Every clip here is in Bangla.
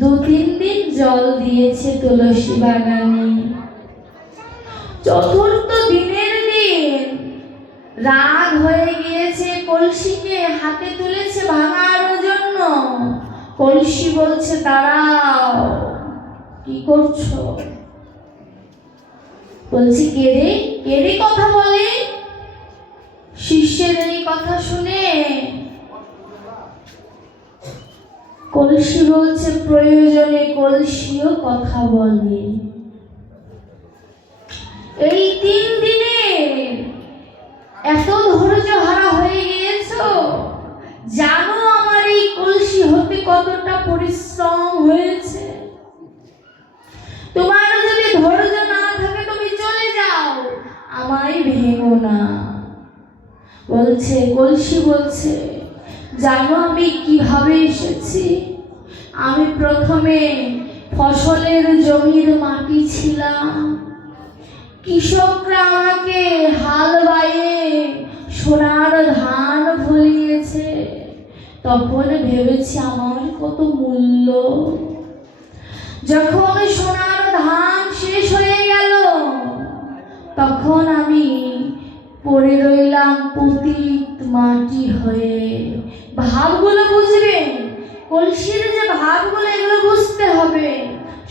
2-3 দিন জল দিয়েছে তুলসী বাগানে। চতুর্থ দিনের দিন রাগ হয়ে গিয়েছে, কলসিকে হাতে তুলেছে ভাঙার জন্য। কলসি বলছে, দাঁড়াও, কি করছো? বলছি, কেড়ে কেড়ে কথা বলে। শিষ্যের এই কথা শুনে কলসি বলছে, প্রয়োজনে কলসিও কথা বলে। এই 3 দিনে এত ধৈর্য হারা হয়ে গিয়েছো, জানো আমার এই কলসি হতে কতটা পরিশ্রম হয়েছে। তোমার যদি ধৈর্য না থাকে তুমি চলে যাও, আমায় ভেঙো না। বলছে, কলসি বলছে, জানো আমি কিভাবে এসেছি? আমি প্রথমে ফসলের জমির মাটি ছিলাম। কৃষকরা আমাকে হাল বাইয়ে সোনার ধান ফলিয়েছে। তখন ভেবেছি আমার কত মূল্য। যখন সোনার ধান শেষ হয়ে গেল, তখন আমি পড়ে রইলাম পতিত মাটি হয়ে। ভাবগুলো বুঝবেন, কলসির যে ভাবগুলো, এগুলো বুঝতে হবে।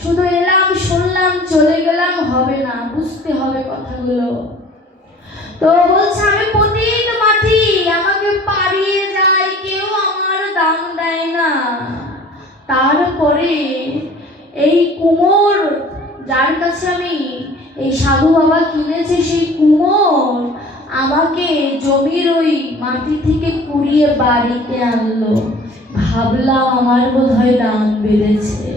শুধু এলাম, শুনলাম, চলে গেলাম হবে না, বুঝতে হবে কথাগুলো। তো বলছে, আমি পতিত মাটি, আমাকে পাড়িয়ে যায়, কেউ আমার দাম দেয় না। তারপরে এই কুমোর, যার কাছে আমি এই সাধু বাবা কিনেছে, সেই কুমোর আমাকে জমির ওই মাটি থেকে কুড়িয়ে বাড়িতে আনলো। ভাবলাম আমার বোধহয় দাম বেড়েছে।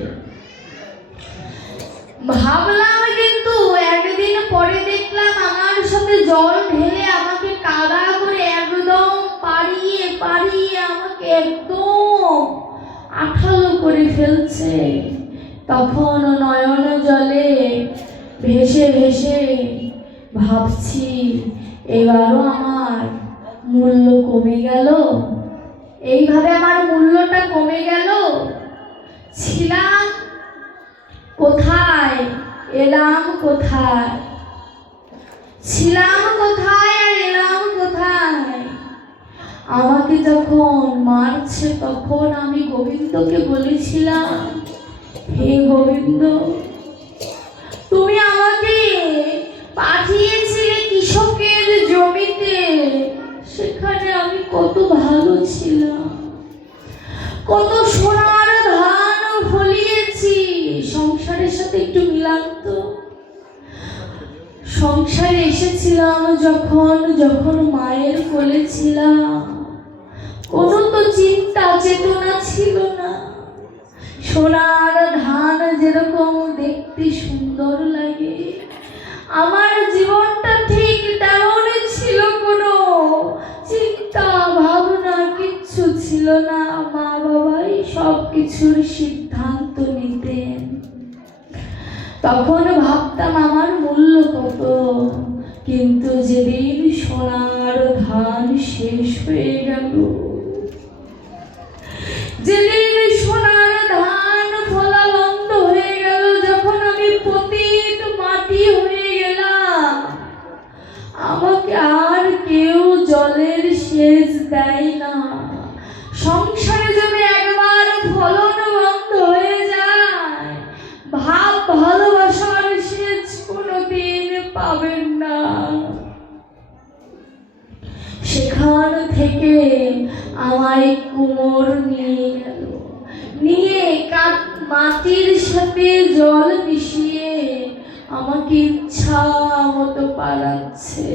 ভাবলাম, কিন্তু একদিন পরে দেখলাম আমার সাথে জল ঢেলে আমাকে কাদা করে একদম পাড়িয়ে পাড়িয়ে আমাকে একদম আঠালো করে ফেলছে। তখন নয়ন জলে ভেসে ভেসে ভাবছি, এবারও আমার মূল্য কমে গেল। এইভাবে আমার মূল্যটা কমে গেল। ছিলাম কোথায়, এলাম কোথায়? ছিলাম কোথায় আর এলাম কোথায়? আমাকে যখন মারছে, তখন আমি গোবিন্দকে বলেছিলাম, হে গোবিন্দ, তুমি আমাকে পাঠিয়েছিলে কৃষকের জমিতে, সেখানে আমি কত ভালো ছিলাম, কত সোনার ধান ফলিয়েছি। সংসারের সাথে একটু মিলান তো। সংসারে এসেছিলাম যখন, যখন মায়ের কোলে ছিলাম, কোনো তো চিন্তা চেতনা ছিল না। সোনার ধান যেরকম দেখতে সুন্দর লাগে, আমার জীবনটা ঠিক তেমনই ছিল। কোনো চিন্তা ভাবনা কিচ্ছু ছিল না। মা বাবাই সব কিছুর সিদ্ধান্ত নিতেন। তখন ভাবতাম আমার মূল্য কত, কিন্তু যেদিন সোনার ধান শেষ হয়ে গেল, যেদিন সোনার ধান ফলা বন্ধ হয়ে গেল, যখন আমি পতিত মাটি হয়ে গেলাম, আমাকে আর কেউ জলের সেচ দেয় না। সংসারে যদি একবার ফলন বন্ধ হয়ে যায়, ভাব ভালোবাসার সেচ কোনোদিন পাবেন না। সেখান থেকে আমায় কুমোর নিয়ে গেল, নিয়ে মাটির সাথে জল মিশিয়ে আমাকে ইচ্ছা মতো পালাচ্ছে।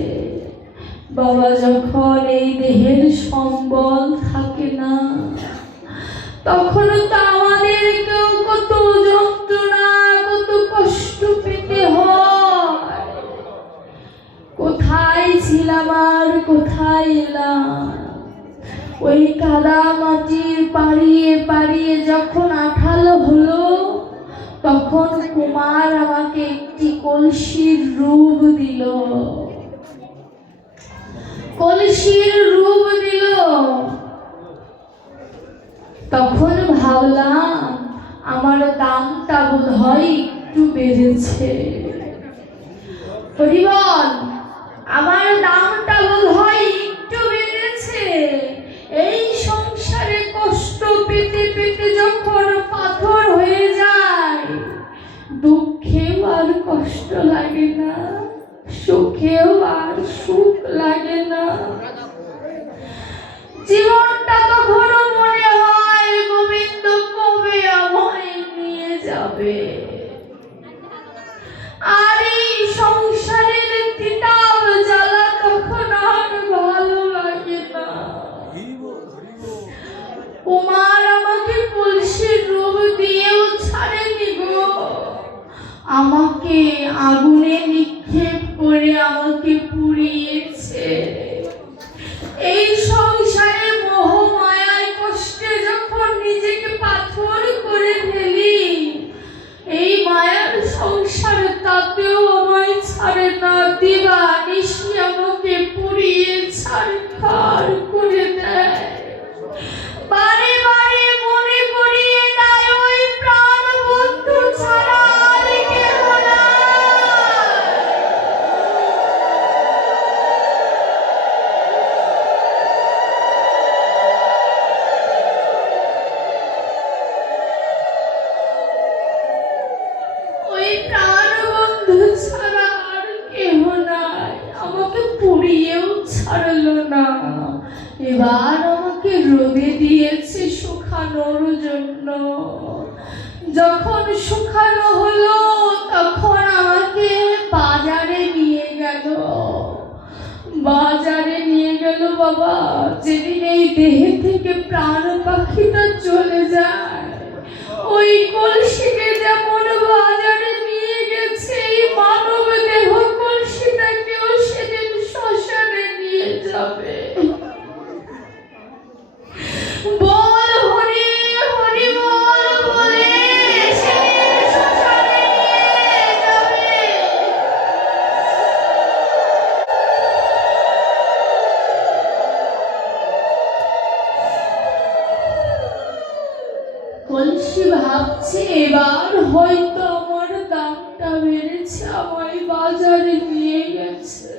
বাবা, যখন এই দেহের সম্বল থাকে না, তখন তো আমাদেরকেও কত যন্ত্রণা, কত কষ্ট পেতে হয়। কোথায় ছিলাম আর কোথায় এলাম? ওই কাদা মাটির পাড়িয়ে পাড়িয়ে যখন আঠালো হলো, তখন কুমার আমাকে একটি কলসির রূপ দিল। কলসির রূপ দিল। তখন ভাবলাম আমার দামটা বোধ হয় একটু বেড়েছে। হরিবল, আমার দামটা বোধ হয় একটু বেড়েছে। এই সংসারে কষ্ট পেতে পেতে যখন পাথর হয়ে যায়, দুঃখেও আর কষ্ট লাগে না, সুখেও আর সুখ লাগে না। জীবনটা তখন মনে হয় গোবিন্দ কবে আমায় নিয়ে যাবে। আর এই সংসারের তিতাব জ্বালা তখন আর ভালো লাগে না। কুমার আমাকে কলসির রূপ দিয়েও ছাড়েনি গো, আমাকে আগুনে নিক্ষেপ করে আমাকে পুড়িয়েছে। এই সংসারে মোহ মায়ার কষ্টে যখন নিজেকে পাথর করে ফেলি, এই মায়ার সংসার তাতেও আমায় ছাড়ে না, দিবা নিশি আমাকে পুড়িয়ে ছারখার করে দেয়। বারে বারে মনে করিয়ে দেয় ওই প্রাণ বন্ধু ছাড়া আর কেউ নাই। ওই প্রাণ বন্ধু ছাড়া আর কেউ নাই, আমাকে পুড়িয়েও ছাড়লো না। এবার আমাকে রোদে দিয়েছে শুকানোর জন্য। যখন শুকানো হলো তখন আমাকে বাজারে নিয়ে গেল। বাজারে নিয়ে গেল বাবা। যেদিন এই দেহে থেকে প্রাণ পাখিটা চলে যায়, ওই কলসিকে যেমন বাজারে নিয়ে গেছে, এই মানব দেহ কলসিটাকেও সেদিন শ্মশানে নিয়ে যাবে। বল হরি হরি বল বলে সেদিন শ্মশানে নিয়ে যাবে। কলসি ভাবছে এবার হয়তো আমার দামটা বেড়েছে, আমায় বাজারে নিয়ে গেছে।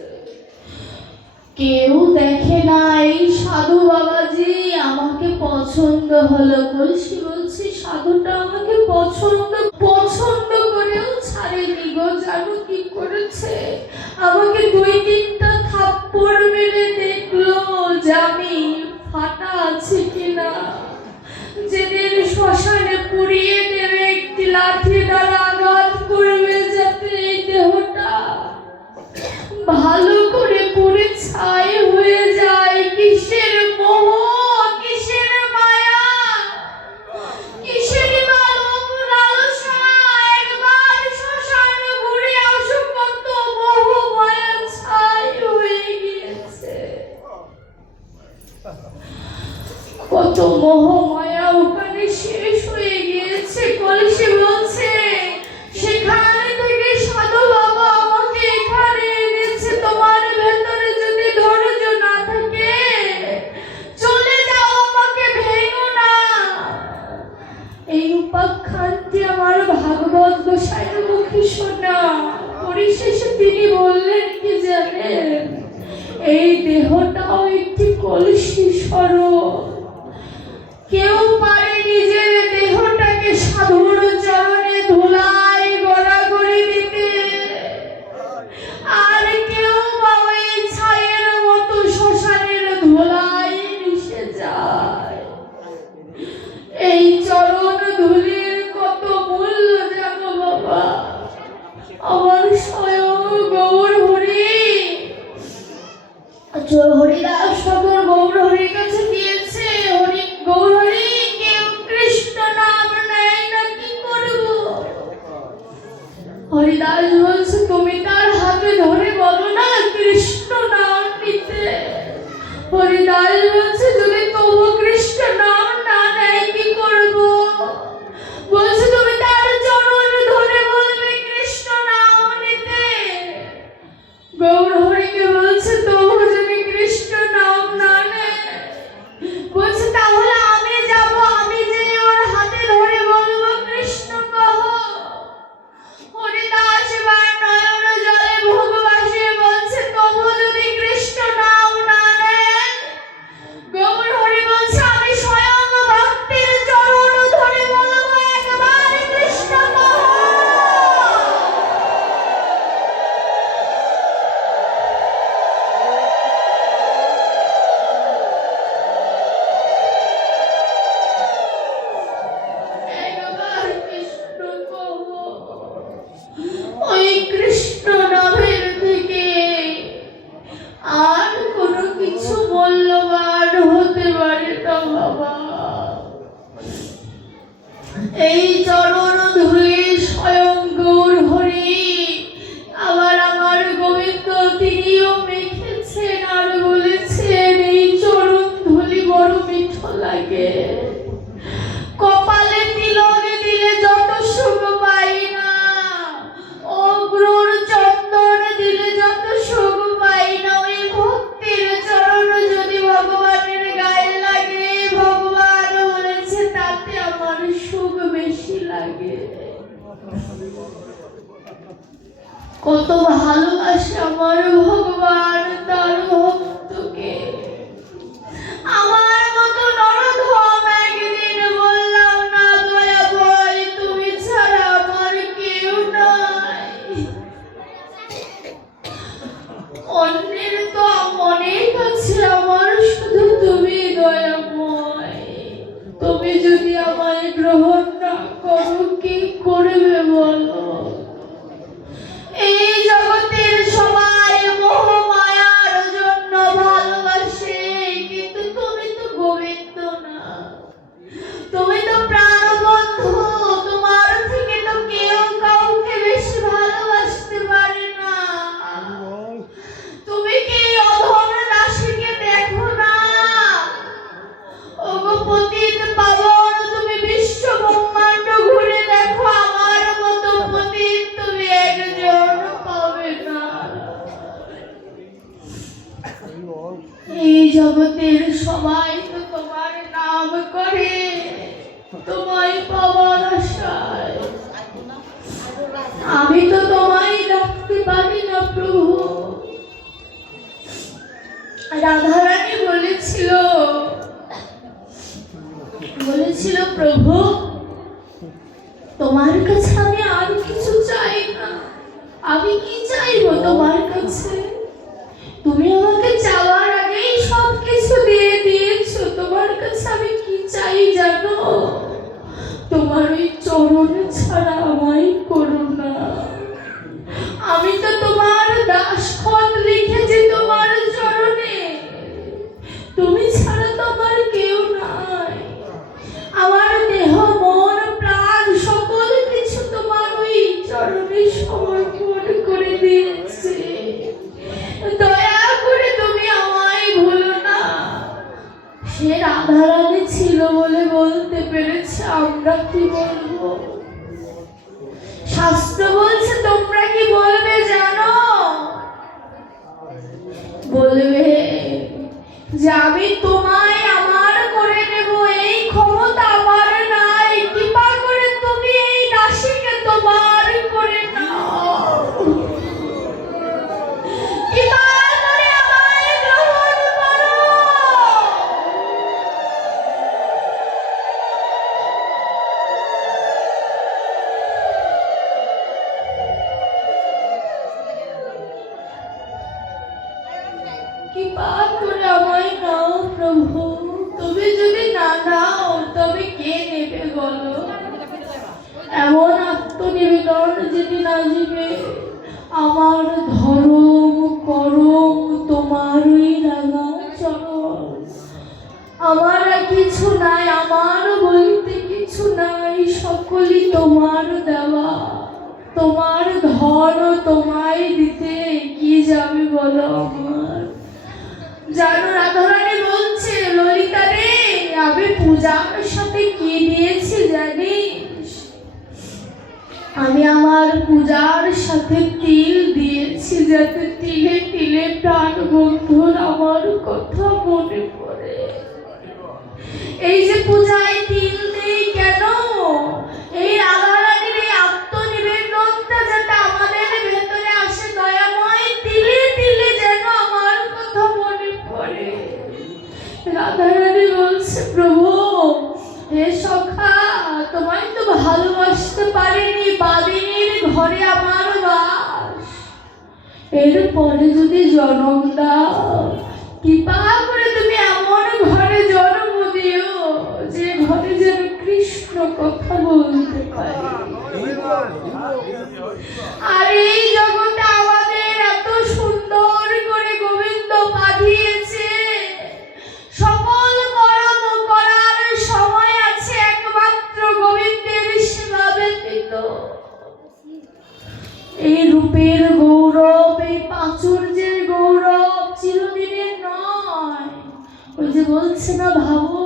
কেউ দেখে না এই সাধু বাবাজি আমাকে পছন্দ হলো। কলসি বলছি সাধুটা আমাকে পছন্দ করেও ছাড়েনি গো। জানো কি করেছে? আমাকে 2-3টা থাপ্পড় মেরে দেখলো যে আমি ফাটা আছে কিনা। যেদিন শ্মশানে পুড়িয়ে দেবে, একটি লাঠি দ্বারা আঘাত করবে যাতে এই দেহটা ভালো করে পুড়ে ছাই হয়ে যায়। কিসের মোহ, কিসের মায়া, কিসের লালসা। একবার শ্মশান ঘুরে আসো, কত মোহ মায়া ছাই হয়ে গিয়েছে, কত মোহ মায়া ওখানে শেষ হয়ে গিয়েছে। কলসি বলছে সেখানে থেকে সাধু বাবা আমাকে এখানে এনেছে। তোমার ভেতরে যদি ধৈর্য না থাকে চলে যাও, আমাকে ভেঙো না। এই উপাখ্যানটি আমার ভাগবত গোসাইয়ের মুখে শোনা। পরিশেষে তিনি বললেন কি জানেন, এই দেহটাও একটি কলসি স্বরূপ। কেউ পারে নিজের দেহটাকে সাধুর চরণে ধুলায় গড়াগড়ি দিতে, আর কেউ বা ওই ছাইয়ের মতো শ্মশানের ধুলায় মিশে যায়। এই চরণ ধুলির কত মূল্য জানো বাবা। আমার স্বয়ং গৌর হরি, হরিদাস ঠাকুর গৌর হরির কাছে দিয়েছে। গৌর হরি কেউ কৃষ্ণ নাম নেয় না, কি করবো? হরিদাস বলছে তুমি তার হাতে ধরে বলো না কৃষ্ণ নাম নিতে। হরিদাস বলছে যদি তবু কৃষ্ণ নাম না নেয় কি করবো? বলছে তুমি তার চরণ ধরে বলবে কৃষ্ণ নাম নিতে। গৌর হরিকে বলছে তবু যদি কৃষ্ণ নাম না নেয়, বলছে তাহলে আমি যাব, আমি যে ওর হাতে ধরে বলবো কৃষ্ণ এই চরণ ধুলি স্বয়ং গৌর হরি আবার আমার গোবিন্দ তিনিও মেখেছেন আর বলেছেন এই চরণ ধুলি বড় মিঠো লাগে। কপালে তিলক দিলে যত সুখ পাই না, অগ্রর চন্দন দিলে যত সুখ পাই না, ওই ভক্তির চরণ যদি ভগবানের গায়ে লাগে, ভগবান বলেছে তাতে আমার সুখ বেশি লাগে। কত ভালোবাসে আমার ভগবান তার ভক্তকে। আমার মতো নরধম একদিন বললাম না দয়া ভয় তুমি ছাড়া আমার কেউ নাই। অন্যের তো অনেক আছে, আমার শুধু তুমি দয়াময়। তুমি যদি আমায় গ্রহণ না করো কি করবে বলো? এই জগতের সবাই মোহ মায়ার জন্য ভালোবাসে, কিন্তু তুমি তো গোবিন্দ না, তুমি তো প্রাণবন্ধু। তোমার থেকে তো কেউ কাউকে বেশি ভালোবাসতে পারে না। তুমি কি অধম দাসীকে দেখো না? ওগো পতিত পাবন, তুমি বিশ্ব ব্রহ্মাণ্ড ঘুরে দেখো, আমার মতো পতিত তুমি একজন পাবে না। এই জগতের সবাই তো তোমার নাম করে, তোমায় পাওয়ার আশায়। আমি তো তোমায় ডাকতে পারি না প্রভু। রাধারানী বলেছিল প্রভু তোমার কাছে আমি আর কিছু চাই না। আমি কি চাইবো তোমার কাছে? তুমি আমাকে চাওয়ার আগেই সব কিছু দিয়ে দিয়েছো। তোমার কাছে আমি কি চাই জানো? তোমার ওই চরণ ছাড়া আমায় করো না। আমি তো তোমার দাসখত লিখেছি তোমার চরণে, তুমি ছাড়া তো আমার কেউ নাই। আমার দেহ মন প্রাণ সকল কিছু তোমার ওই চরণে সমর্পণ করে দিয়েছে। দয়া করে তুমি আমায় ভুলো না। সে রাধারানী ছিল বলে বলতে পেরেছে, আমরা কি বলবো? শাস্ত্র বলছে তোমরা কি বলবে জানো? বলবে যে আমি তোমায় আমার করে নেব, এই ক্ষমতা আমার নাই। কৃপা করে তুমি এই দাসীকে তোমার করে নাও। কৃপা করে আমায় গ্রহণ করো। কৃপা করে আমায় নাও প্রভু। তুমি যদি না নাও তবে কে নেবে বলো? এমন আত্মনিবেদন যদি না জিবে, আমার ধরম করম তোমারই রাঙা চরণ। আমার আর কিছু নাই, আমার বলতে কিছু নাই, সকলই তোমার দেওয়া। তোমার ধন তোমায় দিতে কি যাবে বলো আমার? জানো রাধারানী বলছে, ললিতা রে আমি পূজার সাথে কি দিয়েছি জানিস? আমি আমার পূজার সাথে তিল দিয়েছি, যাতে তিলে তিলে প্রাণ বন্ধুর আমার কথা মনে পড়ে। এই যে পূজায় তিল নেই কেন? এই রাধারানীর এই আত্মনিবেদনটা যাতে আমাদের ভেতরে আসে দয়াময়, তিলে তিলে যেন আমার কথা মনে পড়ে। রাধারানী বলছে প্রভু হে সখা, তোমায় তো ভালোবাসতে পারিনি, বাদিনীর ঘরে আমার বাস। এরপরে যদি জন্ম দাও, কৃপা করে তুমি এমন ঘরে জন্ম দিও যে ঘরে যেন কৃষ্ণ কথা বলতে পারে। আর এই জগতে আমাদের এত সুন্দর করে গোবিন্দ পাঠিয়েছে, সকল কর্ম করার সময় আছে একমাত্র গোবিন্দের বলছে না ভাবো,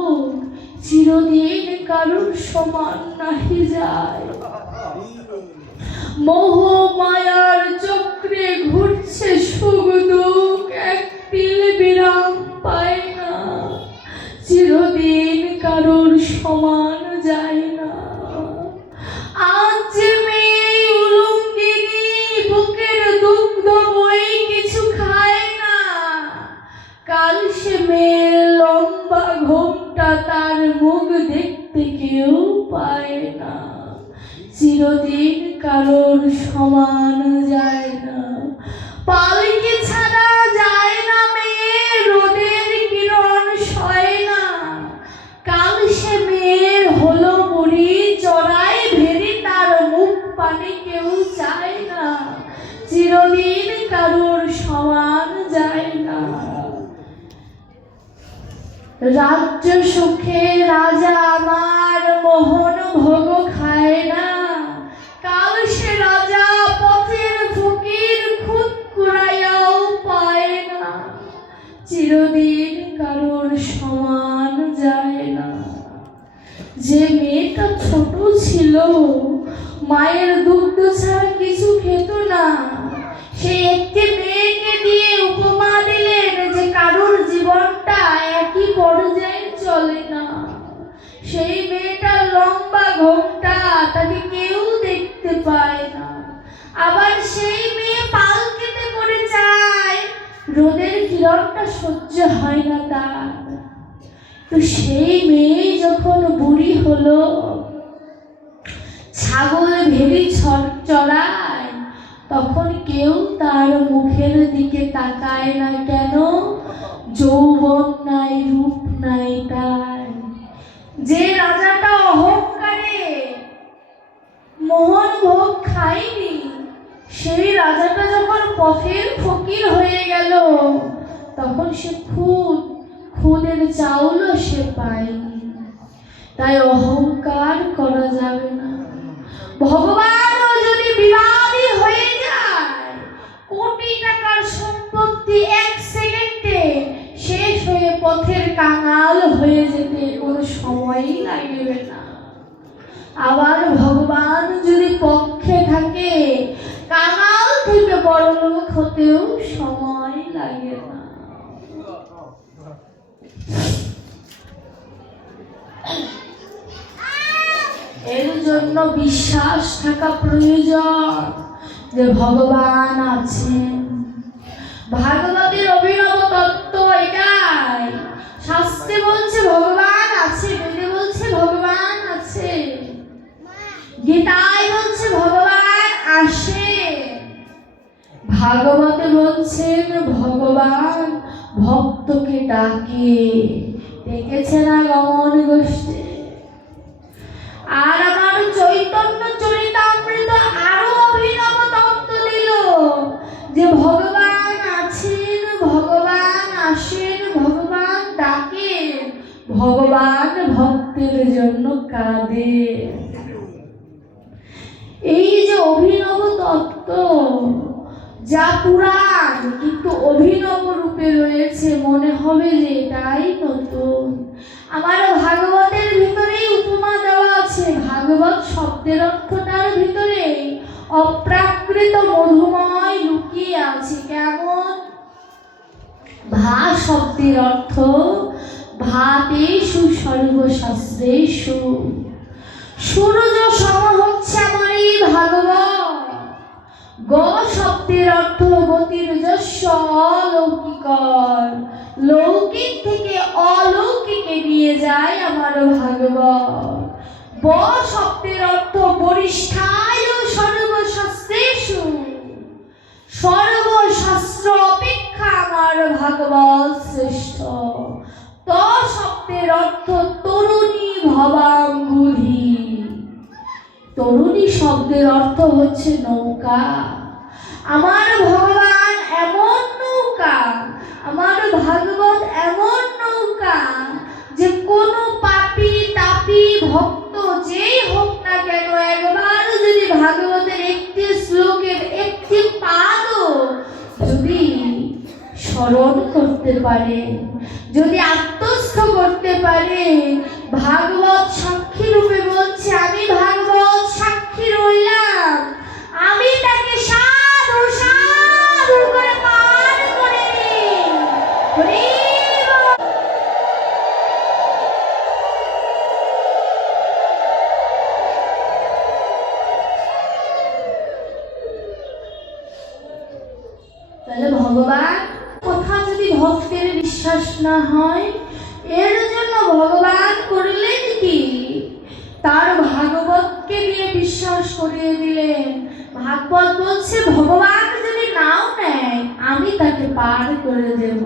চিরদিন কারুর সমান নাহি যায়। মোহ মায়ার চক্রে ঘুরছে সুখ দুঃখ, এক তিল বিরাম পায় না, চিরদিন কারুর সমান যায় না। আজ যে মেয়ে উলঙ্গিনী বুকের দুগ্ধ বই কিছু খায় না, কাল সে মেয়ের লম্বা ঘোমটা তার মুখ দেখতে কেউ পায় না, চিরদিন কারোর সমান যায় না। পালকি ছাড়া যায় না মেয়ে, রোদের কিরণ সয় না, কাল সে মেয়ের হলো বুড়ি, চড়াই ভেরি তার মুখ পানে কেউ চায় না, চিরদিন কারোর সমান যায় না। রাজ্য সুখে রাজা আমার মোহন ভোগ খায় না, কাল সে রাজা পথের ফকির খুদ কুড়াইয়াও পায় না, চিরদিন কারোর সমান যায় না। যে মেয়েটা ছোট ছিল, মায়ের দুগ্ধ ছাড়া কিছু খেত না, সেই একটি মেয়েকে দিয়ে উপমা দিলেন যে কারোর জীবনটা একই পর্যায়ে চলে না। সেই মেয়েটার লম্বা ঘোমটা তাকে কেউ দেখতে পায় না, আবার সেই মেয়ে পালকিতে করে যায়, রোদের কিরণটা সহ্য হয় না তার। তো সেই মেয়ে যখন বুড়ি হলো, ছাগল ভেড়ি চড়ায়, তখন কেউ তার মুখের দিকে তাকায় না। কেন? যৌবন নাই, রূপ নাই তার। যে রাজাটা অহংকারে মোহন ভোগ খায়নি, সেই রাজাটা যখন পথের ফকির হয়ে গেল, তখন সে খুদের চাউলও সে পায়নি। তাই অহংকার করা যাবে না। ভগবানও যদি বিবাদী হয়ে যায়, কোটি টাকার সম্পত্তি এক সেকেন্ডে শেষ হয়ে পথের কাঙাল হয়ে যেতে কোনো সময়ই লাগবে না। আবার ভগবান যদি পক্ষে থাকে, কাঙাল থেকে বড়লোক হতেও সময় লাগে না। এর জন্য বিশ্বাস থাকা প্রয়োজন যে ভগবান আছেন। ভাগবতের অভিনব তত্ত্ব এটাই। শাস্ত্রে বলছে ভগবান আছে, বেদে বলছে ভগবান আছে, গীতায় বলছে ভগবান আসে, ভাগবতে বলছেন ভগবান ভক্তকে ডাকে। দেখেছে না গমন গোষ্ঠী? আর আমার চৈতন্য চরিতামৃত আরো অভিনব তত্ত্ব দিল যে ভগবান আছেন, ভগবান আসেন, ভগবান ডাকেন, ভগবান ভক্তের জন্য কাঁদেন। এই যে অভিনব তত্ত্ব, যা পুরাণ কিন্তু অভিনব রূপে রয়েছে, মনে হবে যে এটাই নতুন। আমার ভাগবতের ভিতরেই উপমা দেওয়া আছে। ভাগবত শব্দের অর্থটার ভিতরে অপ্রাকৃত মধুময় লুকিয়ে আছে। কেমন? ভা শব্দের অর্থ ভাতেষু সর্বশাস্ত্রেষু। সূর্য সম হচ্ছে আমার এই ভাগবত। গ শব্দের অর্থ গতির যস্য অলৌকিকর, লৌকিক থেকে অলৌকিকে নিয়ে যায় আমার ভাগবত। ব শব্দের অর্থ বরিষ্ঠায় সর্বশাস্ত্রেষু, সর্বশাস্ত্র অপেক্ষা আমার ভাগবত শ্রেষ্ঠ। ত শব্দের অর্থ তরুণী ভবাঙ্গুধি। তরুণী শব্দের অর্থ হচ্ছে নৌকা। আমার ভগবান এমন নৌকা, আমার ভাগবত এমন নৌকা যে কোনো পাপী তাপী ভক্ত যেই হোক না কেন, একবার যদি ভাগবতের একটি শ্লোকের একটি পাদও যদি স্মরণ করতে পারে, যদি আত্মস্থ করতে পারে। ভাগবত সাক্ষী রূপে বলছে, আমি ভাগবত সাক্ষী রইলাম, আমি তাকে সাধু সাধু করে পান করে নিই। হরি বল। তাহলে ভগবান কথা যদি ভক্তের বিশ্বাস না হয়, এর জন্য ভগবান করলেন কি, তার ভাগবতকে দিয়ে বিশ্বাস করিয়ে দিলেন। ভাগবত বলছে ভগবান যদি নাও নেয়, আমি তাকে পার করে দেব।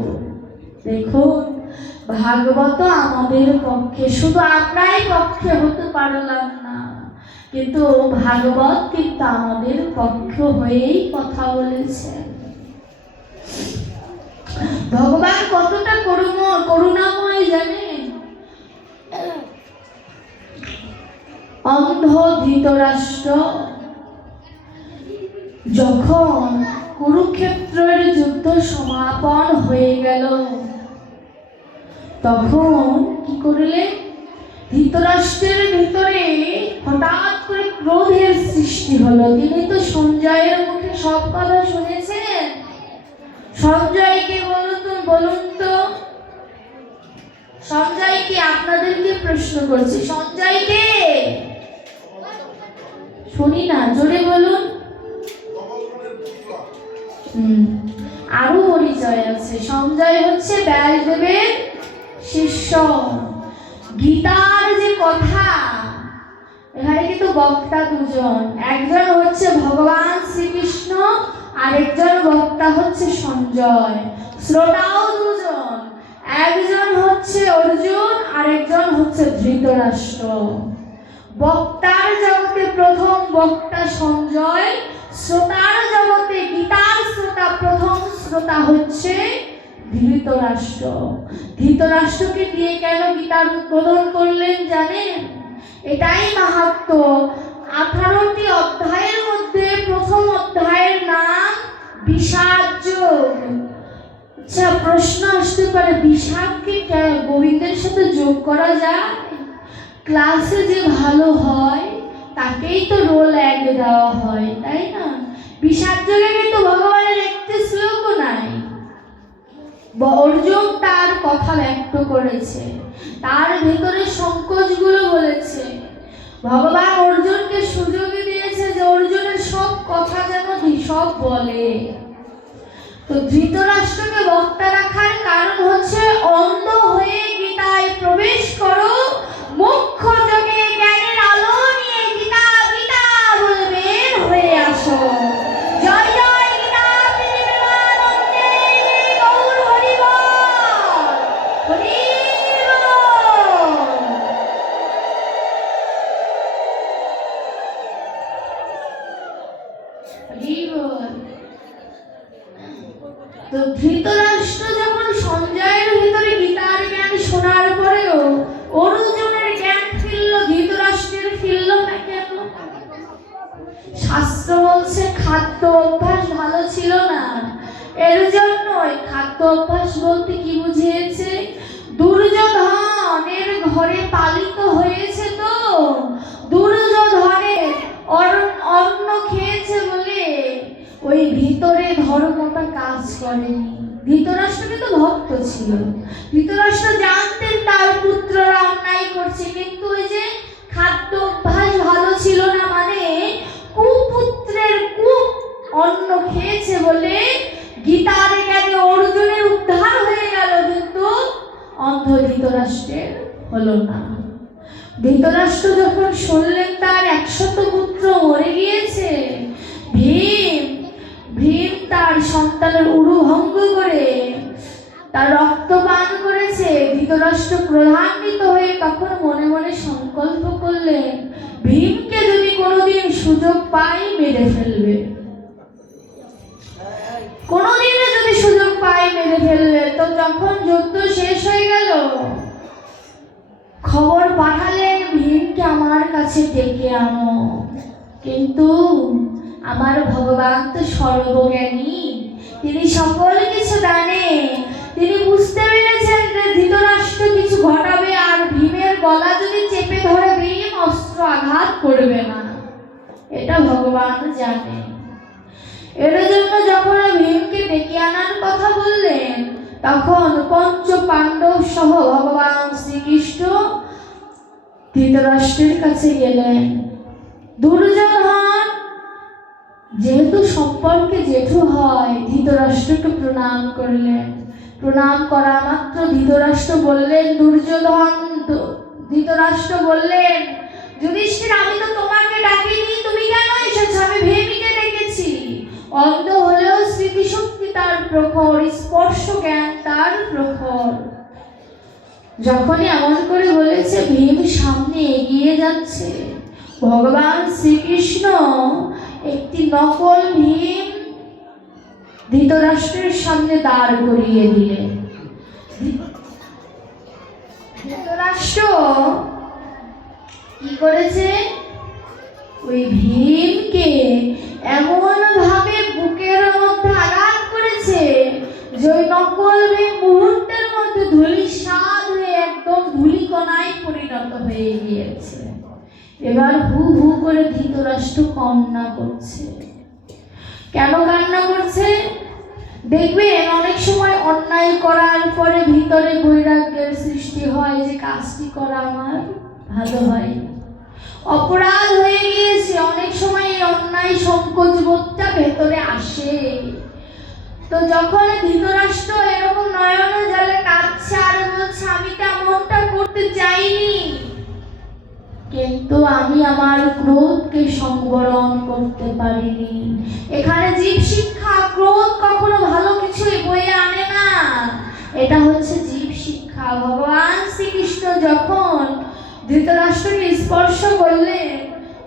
দেখুন, ভাগবত আমাদের পক্ষে, শুধু আমরাই পক্ষে হতে পারলাম না, কিন্তু ভাগবত কিন্তু আমাদের পক্ষ হয়েই কথা বলেছেন। ভগবান কতটা করুণাময় জানেন? অন্ধ ধৃতরাষ্ট্র যখন কুরুক্ষেত্রের যুদ্ধ সমাপন হয়ে গেল, তখন কি করলেন? ধৃতরাষ্ট্রের ভিতরে হঠাৎ করে ক্রোধের সৃষ্টি হলো। তিনি তো সঞ্জয়ের মুখে সব কথা শুনেছেন। সঞ্জয়কে বলুন তো, সঞ্জয়কে, আপনাদেরকে প্রশ্ন করছি, সঞ্জয়কে শুনি না, জোরে বলুন। আরো পরিচয় আছে। সঞ্জয় হচ্ছে ব্যাসদেবের শিষ্য। গীতার যে কথা, এখানে কিন্তু বক্তা দুজন, একজন হচ্ছে ভগবান শ্রীকৃষ্ণ, আরেকজন বক্তা হচ্ছে সঞ্জয়। শ্রোতাও দুজন, একজন হচ্ছে অর্জুন, আরেকজন হচ্ছে ধৃতরাষ্ট্র। বক্তার জগতে প্রথম বক্তা সঞ্জয়, শ্রোতার জগতে গীতার শ্রোতা প্রথম শ্রোতা হচ্ছে ধৃতরাষ্ট্র। ধৃতরাষ্ট্রকে দিয়ে কেন গীতার উদ্বোধন করলেন জানেন? এটাই মাহাত্ম্য। 18টি অধ্যায়ের মধ্যে প্রথম অধ্যায়ের নাম বিষাদ যোগ। আচ্ছা, প্রশ্ন আসতে পারে, বিষাদকে গোবিন্দের সাথে যোগ করা যায়? ক্লাসে যে ভালো হয় তাকেই তো রোল এক দেওয়া হয়, তাই না? বিষাদ যোগে কিন্তু ভগবানের একটি শ্লোকও নাই। অর্জুন তার কথা ব্যক্ত করেছে, তার ভেতরে সংকোচগুলো বলেছে। ভগবান অর্জুনকে সুযোগ দিয়েছে যে অর্জুনের সব কথা যেন সব বলে। তো ধৃতরাষ্ট্রকে বক্তা রাখার কারণ হচ্ছে, অন্ধ হয়ে গীতায় প্রবেশ করো, মুখ্য যোগে জ্ঞানের আলো নিয়ে গীতা গীতা বলে বের হয়ে আসো। জয় জয় গীতা প্রেমানন্দে গৌর হরি বল, হরি বল। হরি বল। তো ধৃতরাষ্ট্র যখন সঞ্জয়ের ভিতরে গীতার জ্ঞান শোনার পরেও অর্জুনের জ্ঞান ফিরল, ধৃতরাষ্ট্রের ফিরল না কেন? শাস্ত্র বলছে খাদ্য অভ্যাস ভালো ছিল না, এর জন্যই। খাদ্য অভ্যাস বলতে কি বুঝিয়েছে? দুর্যোধনের ঘরে পালিত হয়েছে, তো দুর্যোধনের অন্ন খেয়েছে বলে ওই ভিতরে ধর্মটা কাজ করেনি। ধৃতরাষ্ট্র কিন্তু ভক্ত ছিল, ধৃতরাষ্ট্র জানতেন তার পুত্ররা অন্যায় করছে, কিন্তু ওই যে খাদ্য অভ্যাস ভালো ছিল না, মানে কুপুত্রের অন্ন খেয়েছে বলে গীতার জ্ঞানে অর্জুনের উদ্ধার হয়ে গেল, কিন্তু অন্ধ ধৃতরাষ্ট্রের হলো না। ধৃতরাষ্ট্র যখন শুনলেন তার 100 পুত্র মরে গিয়েছে, ভীম তার সন্তানের উরু ভঙ্গ করে তার রক্ত পান করেছে, ধৃতরাষ্ট্র ক্রোধান্বিত হয়ে তখন মনে মনে সংকল্প করলেন, ভীমকে যদি কোনোদিন সুযোগ পাই মেরে ফেলবে, কোনোদিনে যদি সুযোগ পাই মেরে ফেলবে। তো যখন যুদ্ধ শেষ হয়ে গেল, খবর পাঠালেন, ভীমকে আমার কাছে ডেকে আনো। কিন্তু আমার ভগবান তো সর্বজ্ঞানী, তিনি সকল কিছু জানেন। তিনি বুঝতে পেরেছেন যে ধৃতরাষ্ট্র কিছু এটা ভগবান জানে। এর জন্য যখন ভীমকে ডেকে আনার কথা বললেন, তখন পঞ্চ পাণ্ডব সহ ভগবান শ্রীকৃষ্ণ ধৃতরাষ্ট্রের কাছে গেলেন। দুর্যোধন যেহেতু সম্পর্কে জেঠু হয়, ধৃতরাষ্ট্রকে প্রণাম করলেন। প্রণাম করা মাত্র ধৃতরাষ্ট্র বললেন, ধৃতরাষ্ট্র বললেন, যুধিষ্ঠির, আমি তো তোমাকে ডাকিনি, তুমি কেন এসেছো? আমি ভীমকে ডেকেছি। অন্ধ হলেও স্মৃতিশক্তি তার প্রখর, স্পর্শ জ্ঞান তার প্রখর। যখনই এমন করে বলেছে, ভীম সামনে এগিয়ে যাচ্ছে। ভগবান শ্রীকৃষ্ণ একটি নকল ভীম ধৃতরাষ্ট্রের সামনে দাঁড় করিয়ে দিলেন। ধৃতরাষ্ট্র কি করেছে? ওই ভীমকে এমন ভাবে বুকের মধ্যে আঘাত করেছে যে ওই নকল ভীম মুহূর্তের মধ্যে ধূলিসাৎ হয়ে একদম ধূলিকণায় পরিণত হয়ে গিয়েছে। এবার হু হু করে ধৃতরাষ্ট্র কান্না করছে। কেন কান্না করছে? দেখবেন অনেক সময় অন্যায় করার পরে ভিতরে বৈরাগ্যের সৃষ্টি হয় যে কাজটি করা আমার ভালো হয়, অপরাধ হয়ে গিয়েছে। অনেক সময় এই অন্যায় সংকোচ বোধটা ভেতরে আসে। তো যখন ধৃতরাষ্ট্র এরকম নয়ন জলে কাঁদছে আর বলছে, আমি তেমনটা করতে চাইনি, কিন্তু আমি আমার ক্রোধকে সংবরণ করতে পারিনি। এখানে জীব শিক্ষা, ক্রোধ কখনো ভালো কিছুই বয়ে আনে না, এটা হচ্ছে জীব শিক্ষা। ভগবান শ্রীকৃষ্ণ যখন ধৃতরাষ্ট্রকে স্পর্শ করলেন,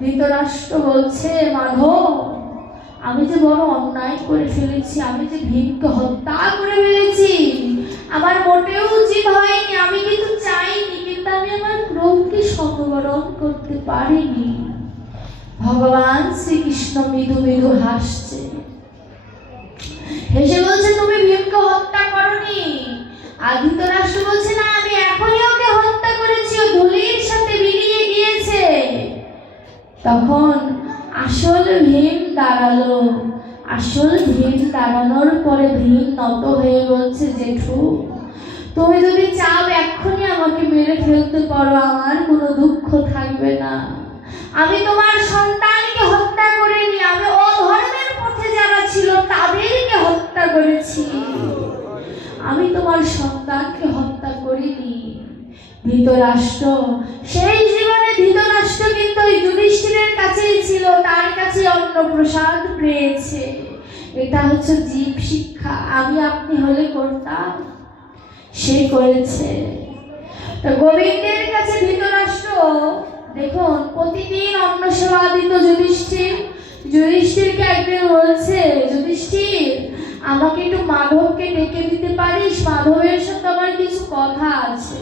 ধৃতরাষ্ট্র বলছে, মাধব, আমি যে বড় অন্যায় করে ফেলেছি, আমি যে ভীমকে হত্যা করে ফেলেছি, আমার মোটেও উচিত হয়নি, আমি কিন্তু চাইনি, কিন্তু আমি আমার ক্রোধকে সংবরণ করতে পারিনি। ভগবান শ্রীকৃষ্ণ মৃদু মৃদু হাসছে, হেসে বলছে, তুমি ভীমকে হত্যা করনি। আর ধৃতরাষ্ট্র বলছে, না, আমি এখনই ওকে হত্যা করেছি, ও ধূলির সাথে মিলিয়ে গিয়েছে। তখন আসল ভীম দাঁড়ালো। আসল ভীম দাঁড়ানোর পরে ভীম নত হয়ে বলছে, জেঠু, তুমি যদি চাও এক্ষুনি আমাকে মেরে ফেলতে পারো, আমার কোনো দুঃখ থাকবে না। আমি তোমার সন্তানকে হত্যা করিনি, আমি অধর্মের পথে যারা ছিল তাদেরকে হত্যা করেছি, আমি তোমার সন্তানকে হত্যা করিনি। ধৃতরাষ্ট্র সেই জীবনে ধৃতরাষ্ট্র কিন্তু ওই যুধিষ্ঠিরের কাছেই ছিল, তার কাছে অন্নপ্রসাদ পেয়েছে। এটা হচ্ছে জীব শিক্ষা। আমি আপনি হলে করতাম, সে করেছে। তো গোবিন্দের কাছে ধৃতরাষ্ট্র দেখুন প্রতিদিন অন্ন সেবা দিত যুধিষ্ঠির। যুধিষ্ঠিরকে একদিন বলছে, যুধিষ্ঠির, আমাকে একটু মাধবকে ডেকে দিতে পারিস? মাধবের সাথে আমার কিছু কথা আছে।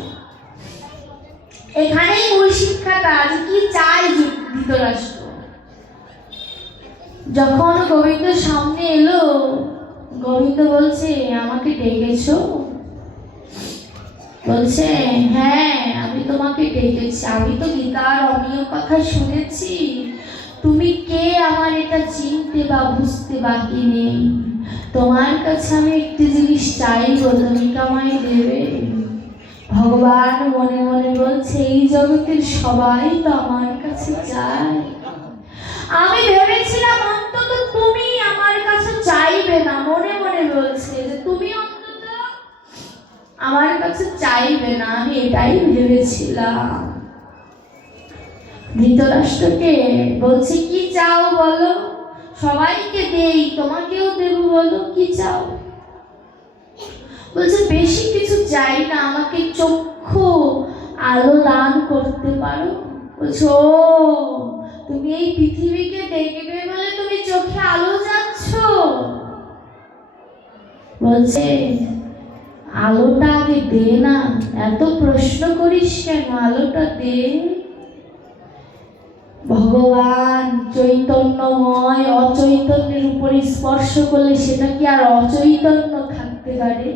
এখানেই মূল শিক্ষাটা, যে কি চাই ধৃতরাষ্ট্র। যখন গোবিন্দ সামনে এলো, গোবিন্দ বলছে, আমাকে ডেকেছো? বলছে, হ্যাঁ, আমি তোমাকে ডেকেছি। আমি তো গীতার অমীয় কথা শুনেছি, তুমি কে আমার এটা চিনতে বা বুঝতে বাকি নেই। তোমার কাছে আমি একটি জিনিস চাইব, তুমি আমায় দেবে? ভগবান মনে মনে বলছে, এই জগতের সবাই তো আমার কাছে চায়, আমি ভেবেছিলাম অন্তত তুমি আমার কাছে চাইবে না। মনে মনে বলছে যে তুমি অন্তত আমার কাছে চাইবে না, আমি এটাই ভেবেছিলাম। ধৃতরাষ্ট্রকে বলছে, কি চাও বলো? সবাইকে দেই, তোমাকেও দেব, বলো কি চাও? বলছে, বেশি কিছু চাই না, আমাকে চক্ষু আলো দান করতে পারো? বলছে, ও, তুমি এই পৃথিবীকে দেখবে বলে তুমি চোখে আলো যাচ্ছ? বলছে, আলোটা আগে দে না, এত প্রশ্ন করিস কেন, আলোটা দে। ভগবান চৈতন্যময়, অচৈতন্যের উপরে স্পর্শ করলে সেটা কি আর অচৈতন্য থাকতে পারে?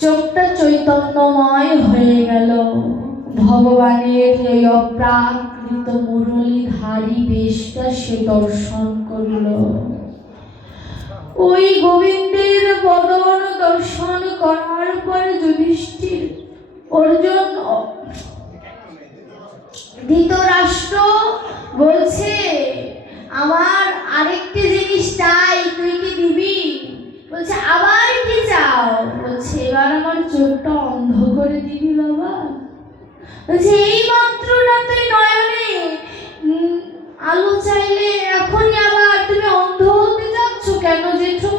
চোখটা চৈতন্যময় হয়ে গেল। ভগবানের এই অপ্রাকৃত নাবিত মুরলীধারী বেশটা সে দর্শন করল। ওই গোবিন্দের বদন দর্শন করার পরে যুধিষ্ঠির অর্জুন ধৃতরাষ্ট্র বলছে, আমার আরেকটি জিনিস চাই, তুই কি দিবি? বলছে, আবার কি চাও? বলছে, এবার আমার চোখটা অন্ধ করে দিবি বাবা। বলছে, এই মাত্র না তুই নয়নে আলো চাইলে, এখনই আবার তুমি অন্ধ হতে যাচ্ছ কেন জেঠু?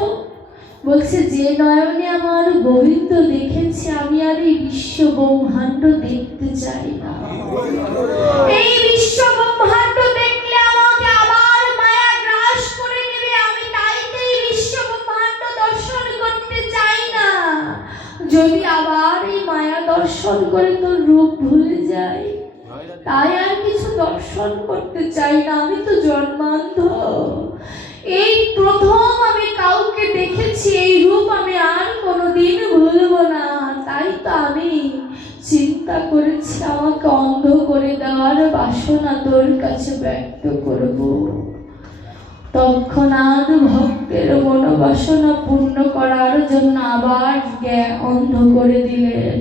বলছে, যে নয়নে আমার গোবিন্দ দেখেছি, আমি আর এই বিশ্ব ব্রহ্মাণ্ড দেখতে চাই না। এই বিশ্ব ব্রহ্মাণ্ড দেখলে আমাকে আবার মায়া গ্রাস করে নেবে, আমি তাই তো এই বিশ্ব ব্রহ্মাণ্ড দর্শন করতে চাই না। যদি আবার এই মায়া দর্শন করে তোর রূপ ভুলে যাই, তাই আর কিছু দর্শন করতে চাই না। আমি তো জন্মান্ধ, এই প্রথম আমি কাউকে দেখেছি, এই রূপ আমি আর কোনোদিন ভুলবো না। তাই তো আমি চিন্তা করেছি আমাকে অন্ধ করে দেওয়ার বাসনা তোর কাছে ব্যক্ত করব। তৎক্ষণাৎ ভক্তের মনোবাসনা পূর্ণ করার জন্য আবার অন্ধ করে দিলেন।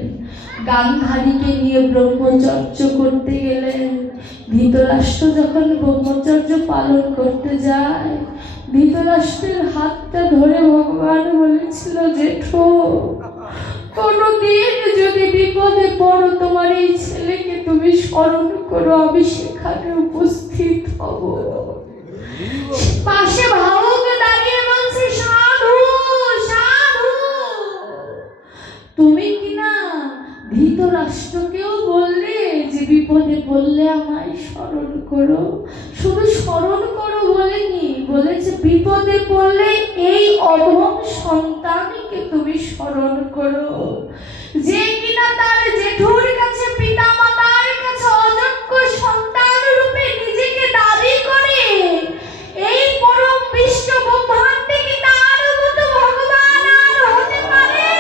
গান্ধারীকে নিয়ে ব্রহ্মচর্য করতে গেলেন। ধৃতরাষ্ট্র যখন ব্রহ্মচর্য পালন করতে যায়, ধৃতরাষ্ট্রের হাতটা ধরে ভগবান বলেছিল, জেঠু কোনদিন যদি বিপদে পড়ো, তোমার এই ছেলেকে তুমি স্মরণ করো, আমি সেখানে উপস্থিত হব। পাশে ভাবুক দাঁড়িয়ে বলছে, সাধু সাধু। তুমি কিনা ধৃতরাষ্ট্রকেও বললে যে বিপদে পড়লে আমায় স্মরণ করো। শুধু স্মরণ করো বলেনি, বলেছে বিপদে পড়লে এই অধম সন্তানকে তুমি স্মরণ করো, যে কিনা তার জেঠুর কাছে পিতা মাতার কাছে অযোগ্য সন্তান রূপে নিজেকে দাবি করে। এই পরম বিশ্ব ব্রহ্মাণ্ডে কি তার মতো ভগবান আর হতে পারে?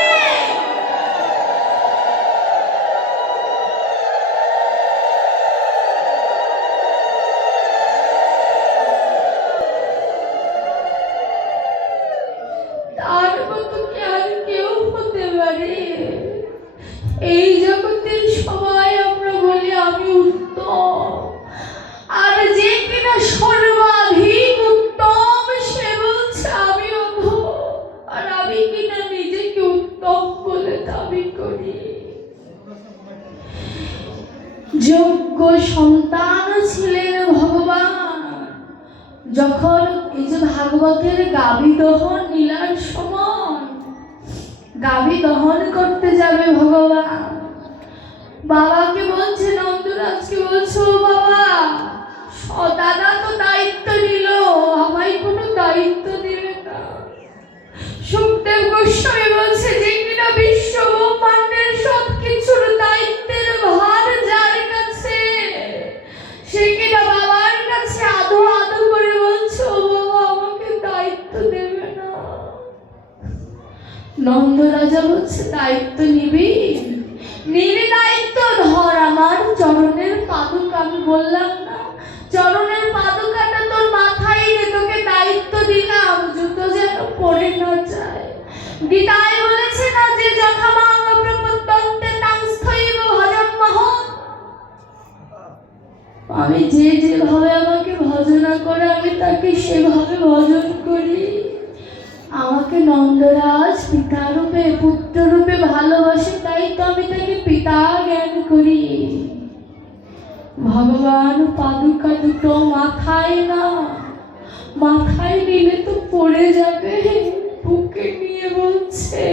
তার মতো কি আর কেউ হতে পারে? এই জগতের সবাই আমরা বলি আমি উত্তম, আর যে কিনা সর্বাধিক উত্তম সে বলছে আমি অধম। আর আমি কিনা নিজেকে উত্তম বলে দাবি করি। যোগ্য সন্তান ছিলেন ভগবান। যখন এই যে ভাগবতের গাভী দহন লীলার সময়, গাভী দহন করতে যাবে ভগবান, বাবাকে বলছে, নন্দরাজকে বলছে, ও বাবা, দাদা তো দায়িত্ব নিল, আমায় কোনো দায়িত্ব দিবে না। সুখদেব গোস্বামী বলছে, যে কিনা বিশ্ব ব্রহ্মাণ্ডের সবকিছুর দায়িত্বের ভার যার কাছে, সে কিনা বাবার কাছে আদো আদো করে বলছে, ও বাবা আমাকে দায়িত্ব দেবে না। নন্দরাজা বলছে, দায়িত্ব নিবি? নিবি দায়িত্ব, ধর আমার চরণের পাদুকা। আমি বললাম না, চরণের পাদুকাটা তোর মাথায় নে, তোকে দায়িত্ব দিলাম, জুতো যেন পড়ে না যায়। গীতায় বলেছে না যে যথামাং প্রপদ্যন্তে তাং স্থৈব ভজম্মহং। আমি যে যেভাবে আমাকে ভজনা করে আমি তাকে সেভাবে ভজন করি। আমাকে নন্দরাজ পিতা রূপে পুত্র রূপে ভালোবাসে, তাই তো আমি তাকে পিতা জ্ঞান করি। ভগবান পাদুকা দুটো মাথায় না, মাথায় নিলে তো পড়ে যাবে, বুকে নিয়ে বলছে,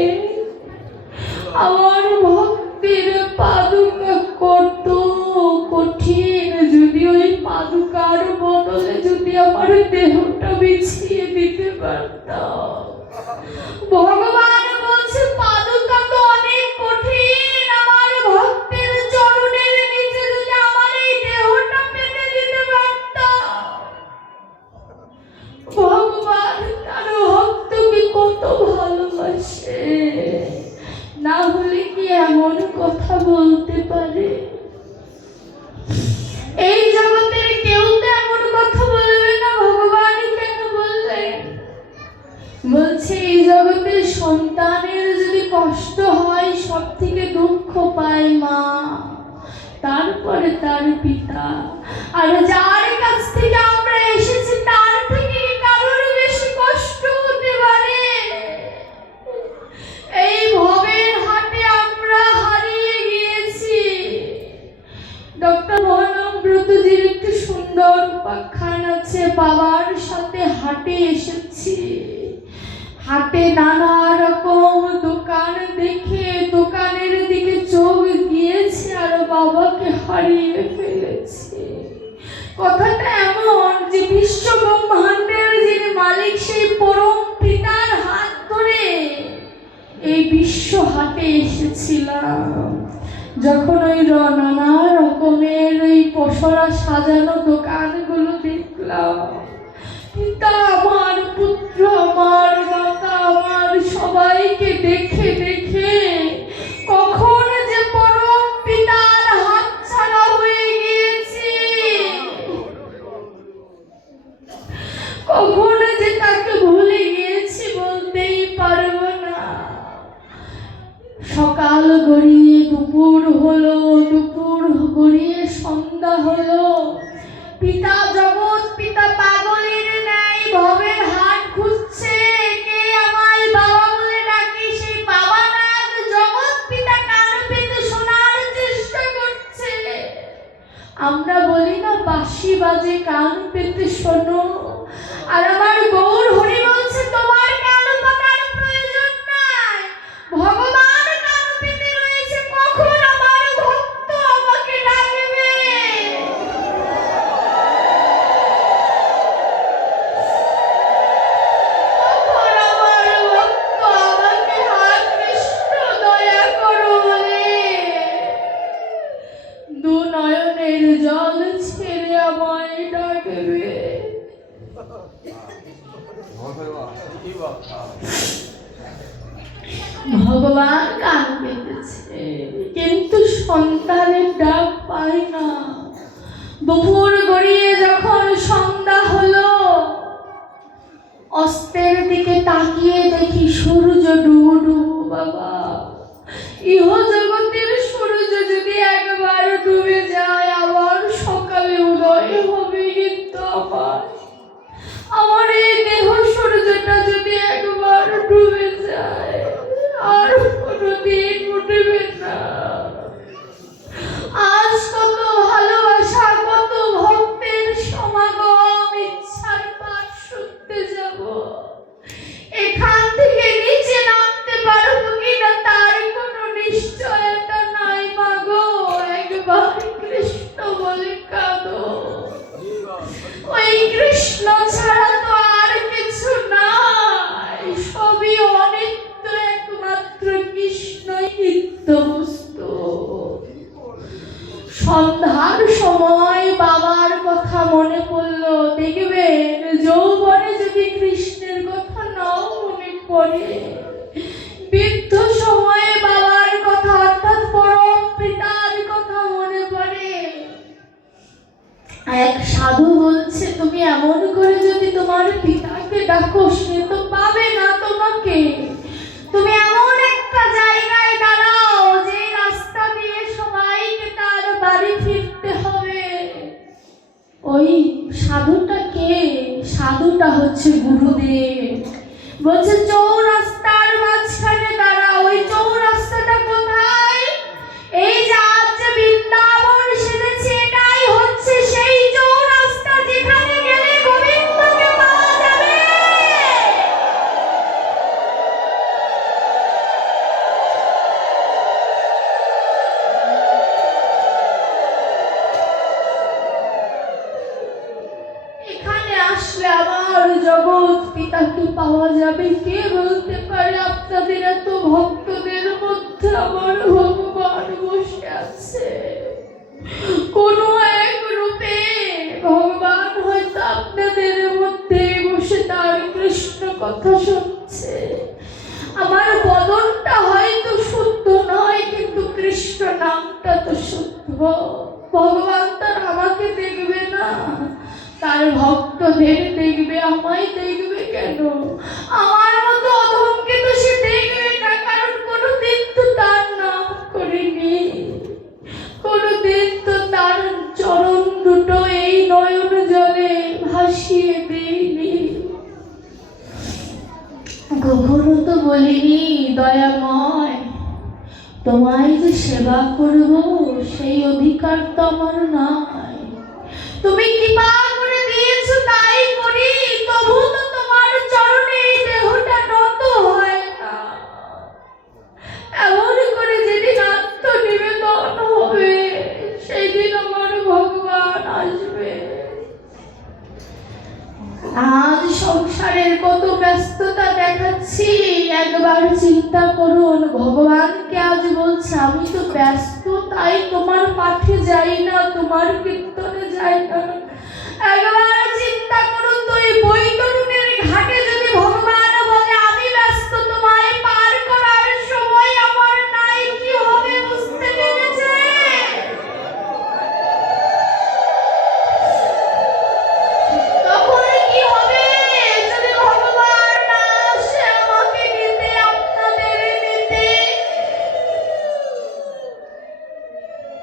আমার ভক্তের পাদুকা কত কঠিন, যদি ওই পাদুকার বদলে যদি আমার দেহটা বিছিয়ে দিতে পারতাম। ভগবান বলছে, পাদুকা তো অনেক কঠিন, আমার ভক্তের চরণের নিচে যদি আমার এই দেহটা পেতে দিতে পারতাম। ভগবান তার ভক্তকে কত ভালোবাসে, না হলে কি এমন কথা বলতে পারে? এই জগতে সব থেকে দুঃখ পায় মা, তারপরে তার পিতা। আর যার কাছ থেকে আমরা এসেছি তার থেকে কি কারোর বেশি কষ্ট হতে পারে? এই ভবের হাটে আমরা হারিয়ে গিয়েছি। ডক্টর মহানব্রতজির একটি সুন্দর উপাখ্যান আছে, বাবার সাথে হাটে এসেছি, হাটে নানা রকম দোকান দেখে দোকানের দিকে চোখ গিয়েছে আর বাবাকে হারিয়ে ফেলেছে। কথাটা এমন যে বিশ্ব ব্রহ্মাণ্ডের যিনি মালিক সেই পরম পিতার হাত ধরে এই বিশ্ব হাটে এসেছিলাম। যখন ওই নানা রকমের ওই পসরা সাজানো দোকানগুলো দেখলাম, পিতা আমার, পুত্র আমার, মাতা আমার, সবাইকে দেখে দেখে কখন যে পরম পিতার হাত ছাড়া হয়ে গিয়েছি, কখন যে তাকে ভুলে গিয়েছি বলতেই পারবো না। সকাল গড়িয়ে দুপুর হলো, দুপুর গড়িয়ে সন্ধ্যা হলো, পিতা জগৎ পিতা পাগলের ন্যায় ভবের হাট খুঁজছে। কে আমায় বাবা বলে ডাকে, সেই বাবা নাম জগৎ পিতা কান পেতে শোনার চেষ্টা করছে। আমরা বলি না বাঁশি বাজে কান পেতে শোনো, আর আমার গৌর হরি বলছে তোমার কান পাতার প্রয়োজন নাই, ভগবান কান পেতে রয়েছে, কখন আমার ভক্ত আমাকে ডাকবে। দু নয়নের জল ছেড়ে আমায় ডাকবে। ভগবান কান পেতেছে কিন্তু সন্তানের ডাক পায় না। দুপুর গড়িয়ে যখন সন্ধ্যা হলো, অস্তের দিকে তাকিয়ে দেখি সূর্য ডুবু ডুবু। বাবা, ইহ জগতের সূর্য যদি একবার ডুবে যায় আবার সকালে উদয় হবে, কিন্তু আমার এই দেহ সূর্যটা যদি একবার ডুবে যায় আর কোনোদিন উঠবে না। আজ কত ভালোবাসা, কত ভক্তের সমাগম, ইচ্ছার পাঠ শুনতে যাব, এখান থেকে নিচে নামতে পারবো কিনা তার কোনো নিশ্চয়তা নাই। মাগো, একবার কৃষ্ণ বলে কাঁদো, ওই কৃষ্ণ ছাড়া তো আর কিছু নাই, সবই অনিত্য, একমাত্র কৃষ্ণই নিত্য বস্তু। সন্ধ্যার সময় বাবার কথা মনে পড়লো। দেখবেন যৌবনে যদি কৃষ্ণের কথা নাও মনে পড়ে, বৃদ্ধ সময়ে বাবার কথা অর্থাৎ পরম পিতার কথা মনে পড়ে। এক সাধু বলছে, তুমি এমন করে যদি তোমার পিতাকে ডাকো সে তো পাবে না তোমাকে, তুমি এমন একটা জায়গায় দাঁড়াও যে রাস্তা দিয়ে সবাইকে তার বাড়ি ফিরতে হবে। ওই সাধুটা কে? সাধুটা হচ্ছে গুরুদেব। বলছে চৌরাস্তার মাঝখানে দাঁড়াও। ওই চৌরাস্তাটা কোথায়? এই যে আজ যে বৃন্দাবন সেজেছে, এটাই হচ্ছে সেই চৌরাস্তা যেখানে গেলে গোবিন্দকে পাওয়া যাবে। এখানে আসলে আমার জগৎ পিতাকে পাওয়া যাবে। কে বলতে পারে আপনাদের এত ভক্তদের মধ্যে আমার ভগবান বসে আছে? কোন এক রূপে ভগবান হয়তো আপনাদের মধ্যে বসে তার কৃষ্ণ কথা শুনছে। আমার বদনটা হয়তো শুদ্ধ নয়, কিন্তু কৃষ্ণ নামটা তো শুদ্ধ। ভগবান তার আমাকে দেখবে না, তার ভক্তদের দেখবে, আমায় দেখবে কেন? আমার মতো অধমকে তো সে দেখবে না, কারণ কোনোদিন তো তার নাম বলিনি দয়াময়, তোমায় যে সেবা করব সেই অধিকার তো আমার নাই। তুমি কৃপা করে দিয়েছো তাই করি, তবু তো তোমার চরণে এই দেহটা নত হয় না। এমন করে যেদিন আত্মনিবেদন হবে সেই দিন আমার ভগবান আসবে। আজ সংসারের কত ব্যস্ততা দেখাচ্ছি, একবার চিন্তা করুন। ভগবানকে আজ বলছে আমি তো ব্যস্ত তাই তোমার পাঠে যাই না, তোমার কীর্তনে যাই না। একবার চিন্তা করুন তো, এই বৈতরণের ঘাটে যদি ভগবান বলে আমি ব্যস্ত, তোমায় পার করার সময় আমার নাই, কি হবে বুঝতে পেরেছে? তখন কি হবে যদি ভগবান না আসে আমাকে নিতে, আপনাদের নিতে?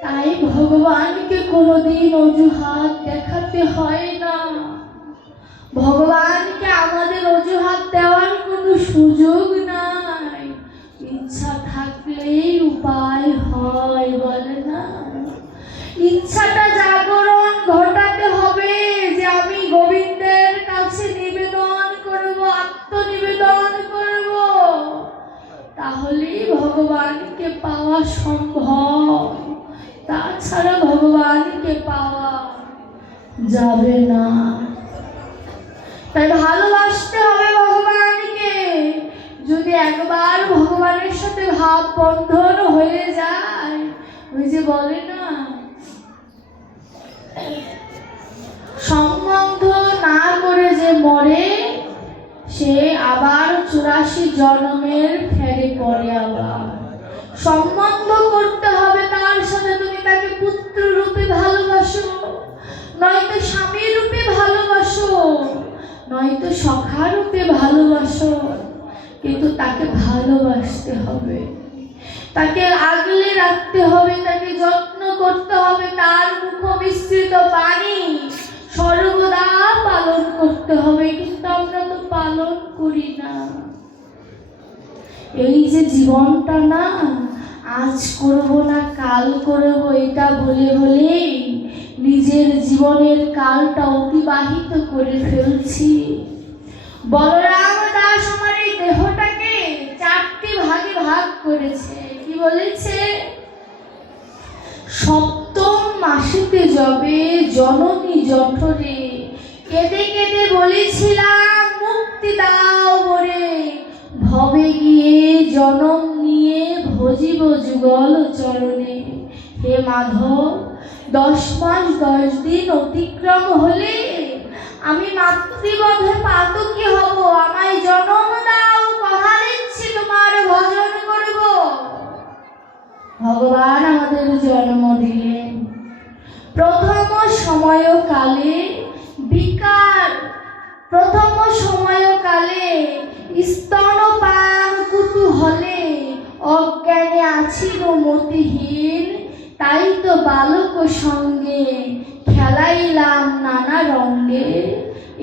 তাই ভগবানকে কোনোদিন অজুহাত দেখাতে হয় না। ভগবানকে আমাদের অজুহাত দেওয়ার কোনো সুযোগ নাই। ইচ্ছা থাকলেই উপায় হয়, বলে না? ইচ্ছাটা জাগরণ ঘটাতে হবে যে আমি গোবিন্দের কাছে নিবেদন করব, আত্মনিবেদন করব, তাহলেই ভগবানকে পাওয়া সম্ভব। তাছাড়া ভগবানকে পাওয়া যাবে না। তাই ভালোবাসতে হবে ভগবানকে। যদি একবার ভগবানের সাথে ভাব বন্ধন হয়ে যায়, ওই যে বলে না, সম্বন্ধ না করে যে মরে সে আবার 84 জন্মের ফেরে পড়ে। আবার সম্বন্ধ করতে হবে তার সাথে। তুমি তাকে পুত্র রূপে ভালোবাসো, নয়তো স্বামী রূপে ভালোবাসো, নয়তো সখা রূপে ভালোবাসো, কিন্তু তাকে ভালোবাসতে হবে, তাকে আগলে রাখতে হবে, তাকে যত্ন করতে হবে। তার মুখ মিশ্রিত বাণী সর্বদা পালন করতে হবে, কিন্তু আমরা তো পালন করি না। এই যে জীবনটা না, আজ করব না কাল করব এটা বলে বলে নিজের জীবনের কালটা অতিবাহিত করে ফেলছি। বলরাম দাস আমার এই দেহটাকে 4টি ভাগে ভাগ করেছে। কি বলেছে? সপ্তম মাসেতে যবে জননী জঠরে, কেঁদে কেঁদে বলেছিলাম মুক্তি দাও মোরে, ভবে গিয়ে জনম নিয়ে ভজিব যুগল চরণে। হে মাধব, 10 মাস 10 দিন অতিক্রম হলে আমি মাতৃবধে পাতকী হব। আমায় জনম দাও, কথা দিচ্ছি তোমার ভজন করব। ভগবান আমাদের জন্ম দিলেন। প্রথম সময়কালে বিকার, প্রথম সময়কালে স্তনপান কুতূহলে অজ্ঞানে আছিল মতিহীন, তাই তো বালক সঙ্গে খেলাইলাম নানা রঙ্গে,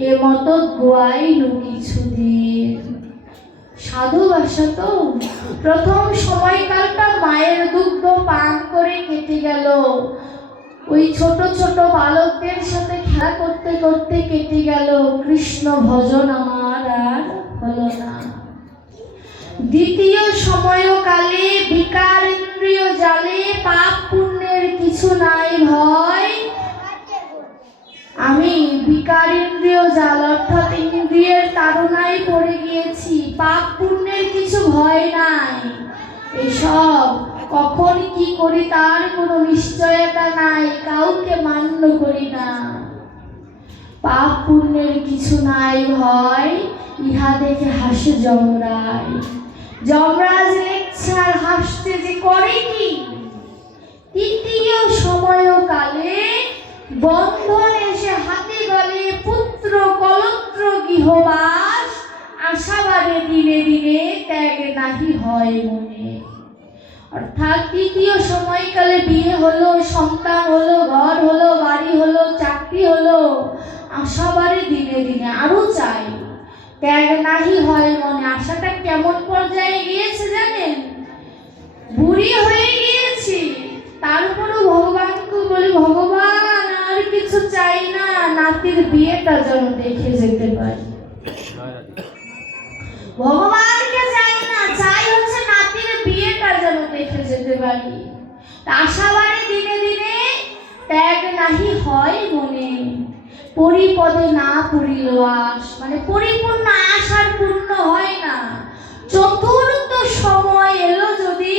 এ মতো গোয়াইল কিছুদিন। সাধু ভাষা তো। প্রথম সময়কালটা মায়ের দুগ্ধ পান করে কেটে গেল, ওই ছোট ছোট বালকদের সাথে খেলা করতে করতে কেটে গেল। কৃষ্ণ ভজন আমার আর হলো না। দ্বিতীয় সময়কালে বিকার ইন্দ্রিয় জালে পাপ পুণ্যের কিছু নাই ভয়। আমি বিকার ইন্দ্রিয় জাল অর্থাৎ ইন্দ্রিয়ের তাড়নায় পড়ে গিয়েছি, পাপ পুণ্যের কিছু ভয় নাই। এসব কখন কি করি তার কোনো নিশ্চয়তা নাই, কাউকে মান্য করি না। পাপ পুণ্যের কিছু নাই ভয়, ইহা দেখে হাসে যমরাজ। যমরাজ লিখছে আর হাসতে যে করে কি? তৃতীয় সময়কালে বন্ধন এসে হাতে গলে পুত্র কলত্র গৃহবাস, আশাবাদে দিনে দিনে ত্যাগ নাহি হয় মনে। অর্থাৎ তৃতীয় সময়কালে বিয়ে হলো, সন্তান হলো, ঘর হলো, বাড়ি হলো, চাকরি হলো, আশাবাদে দিনে দিনে আরো চাই, ত্যাগ নাহি হয় মনে। আশাটা কেমন পর্যায়ে গিয়েছে জানেন? বুড়ি হয়ে গিয়েছি, তারপরও ভগবানকে বলি, ভগবান আর কিছু চাই না, নাতির বিয়েটা যেন দেখে যেতে পারি। ভগবানকে চাই না, চাই হচ্ছে নাতির বিয়েটা যেন দেখে যেতে পারি। আশাবাড়ি দিনে দিনে ত্যাগ নাহি হয় মনে, পরিপদে না পুরিল আশ। মানে পরিপূর্ণ আশ আর পূর্ণ হয় না। চতুর্থ সময় এলো যদি,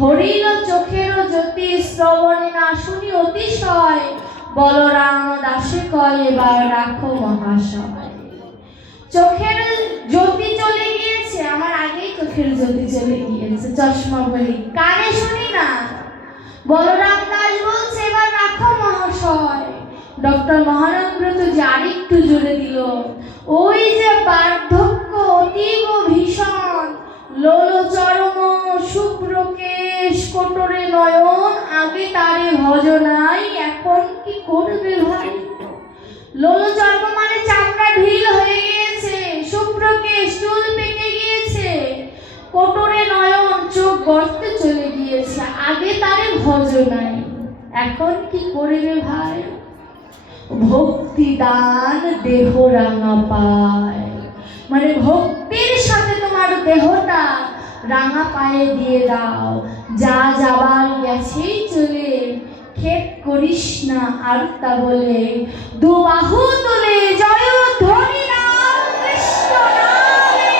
হরিল চোখের জ্যোতি, শ্রবণে না শুনি অতিশয়, বলরাম দাসে কয় এবার রাখো মহাশয়। চোখের জ্যোতি চলে গিয়েছে, আমার আগেই চোখের জ্যোতি চলে গিয়েছে, চশমা বলি কানে শুনি না। বলরাম দাস বলছে এবার রাখো মহাশয়। ডক্টর মহানব্রত যে আরেকটু জোরে দিল, ওই যে বার্ধক্য অতীব ভীষণ, লোল চরম শুভ্রকেশ কোটরে নয়ন, আগে তারে ভজনাই এখন কি করবে ভাই। লোল চর্ম মানে চামড়া ঢিল হয়ে গিয়েছে, শুভ্রকেশ চুল পেকে গিয়েছে, কোটরে নয়ন চোখ গর্তে চলে গিয়েছে, আগে তারে ভজনাই এখন কি করবে ভাই। ভক্তি দান দেহ রাঙা পায়, মানে ভক্তির সাথে তোমার দেহটা রাঙা পায়ে দিয়ে দাও। যা যাবার গেছেই চলে, খেদ করিস না আর তা বলে, দুবাহু তুলে জয় ধ্বনি নাম কৃষ্ণ নামে।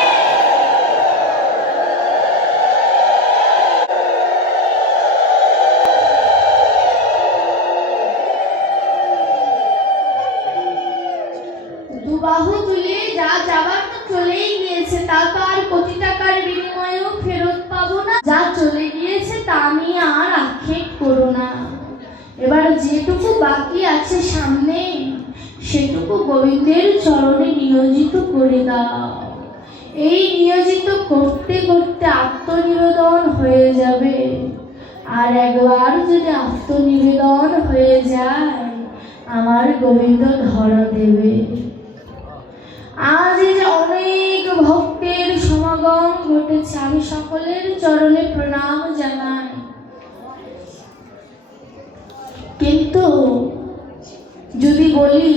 দুবাহু তুলে যা যাবার তো চলেই গিয়েছে, তা তো আর কোটি টাকার বিনিময়েও ফেরত পাবো না। যা চলে গিয়েছে তা নিয়ে আর আক্ষেপ করো না। এবার যেটুকু বাকি আছে সামনে, সেটুকু গোবিন্দের চরণে নিয়োজিত করে দাও। এই নিয়োজিত করতে করতে আত্মনিবেদন হয়ে যাবে। আর একবার যদি আত্মনিবেদন হয়ে যায়, আমার গোবিন্দ ধরা দেবে। আজ এই যে অনেক ভক্তের সমাগম ঘটেছে, আমি সকলের চরণে প্রণাম জানাই। কিন্তু যদি বলি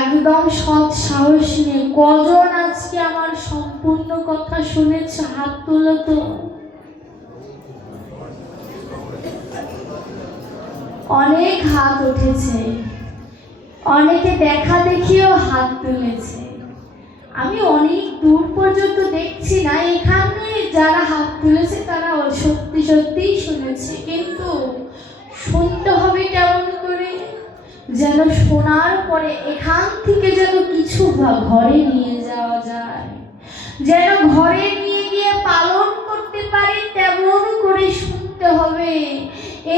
একদম সৎ সাহস নিয়ে, কজন আজকে আমার সম্পূর্ণ কথা শুনেছে? হাত তুলো তো। অনেক হাত উঠেছে, অনেকে দেখা দেখিও হাত তুলেছে। আমি অনেক দূর পর্যন্ত দেখছি না, এখানে যারা হাত তুলেছে তারা সত্যি সত্যিই শুনেছে। কিন্তু শুনতে হবে কেমন করে? যেন শোনার পরে এখান থেকে যেন কিছু ঘরে নিয়ে যাওয়া যায়, যেন ঘরে নিয়ে গিয়ে পালন করতে পারি, তেমন করে শুনতে হবে।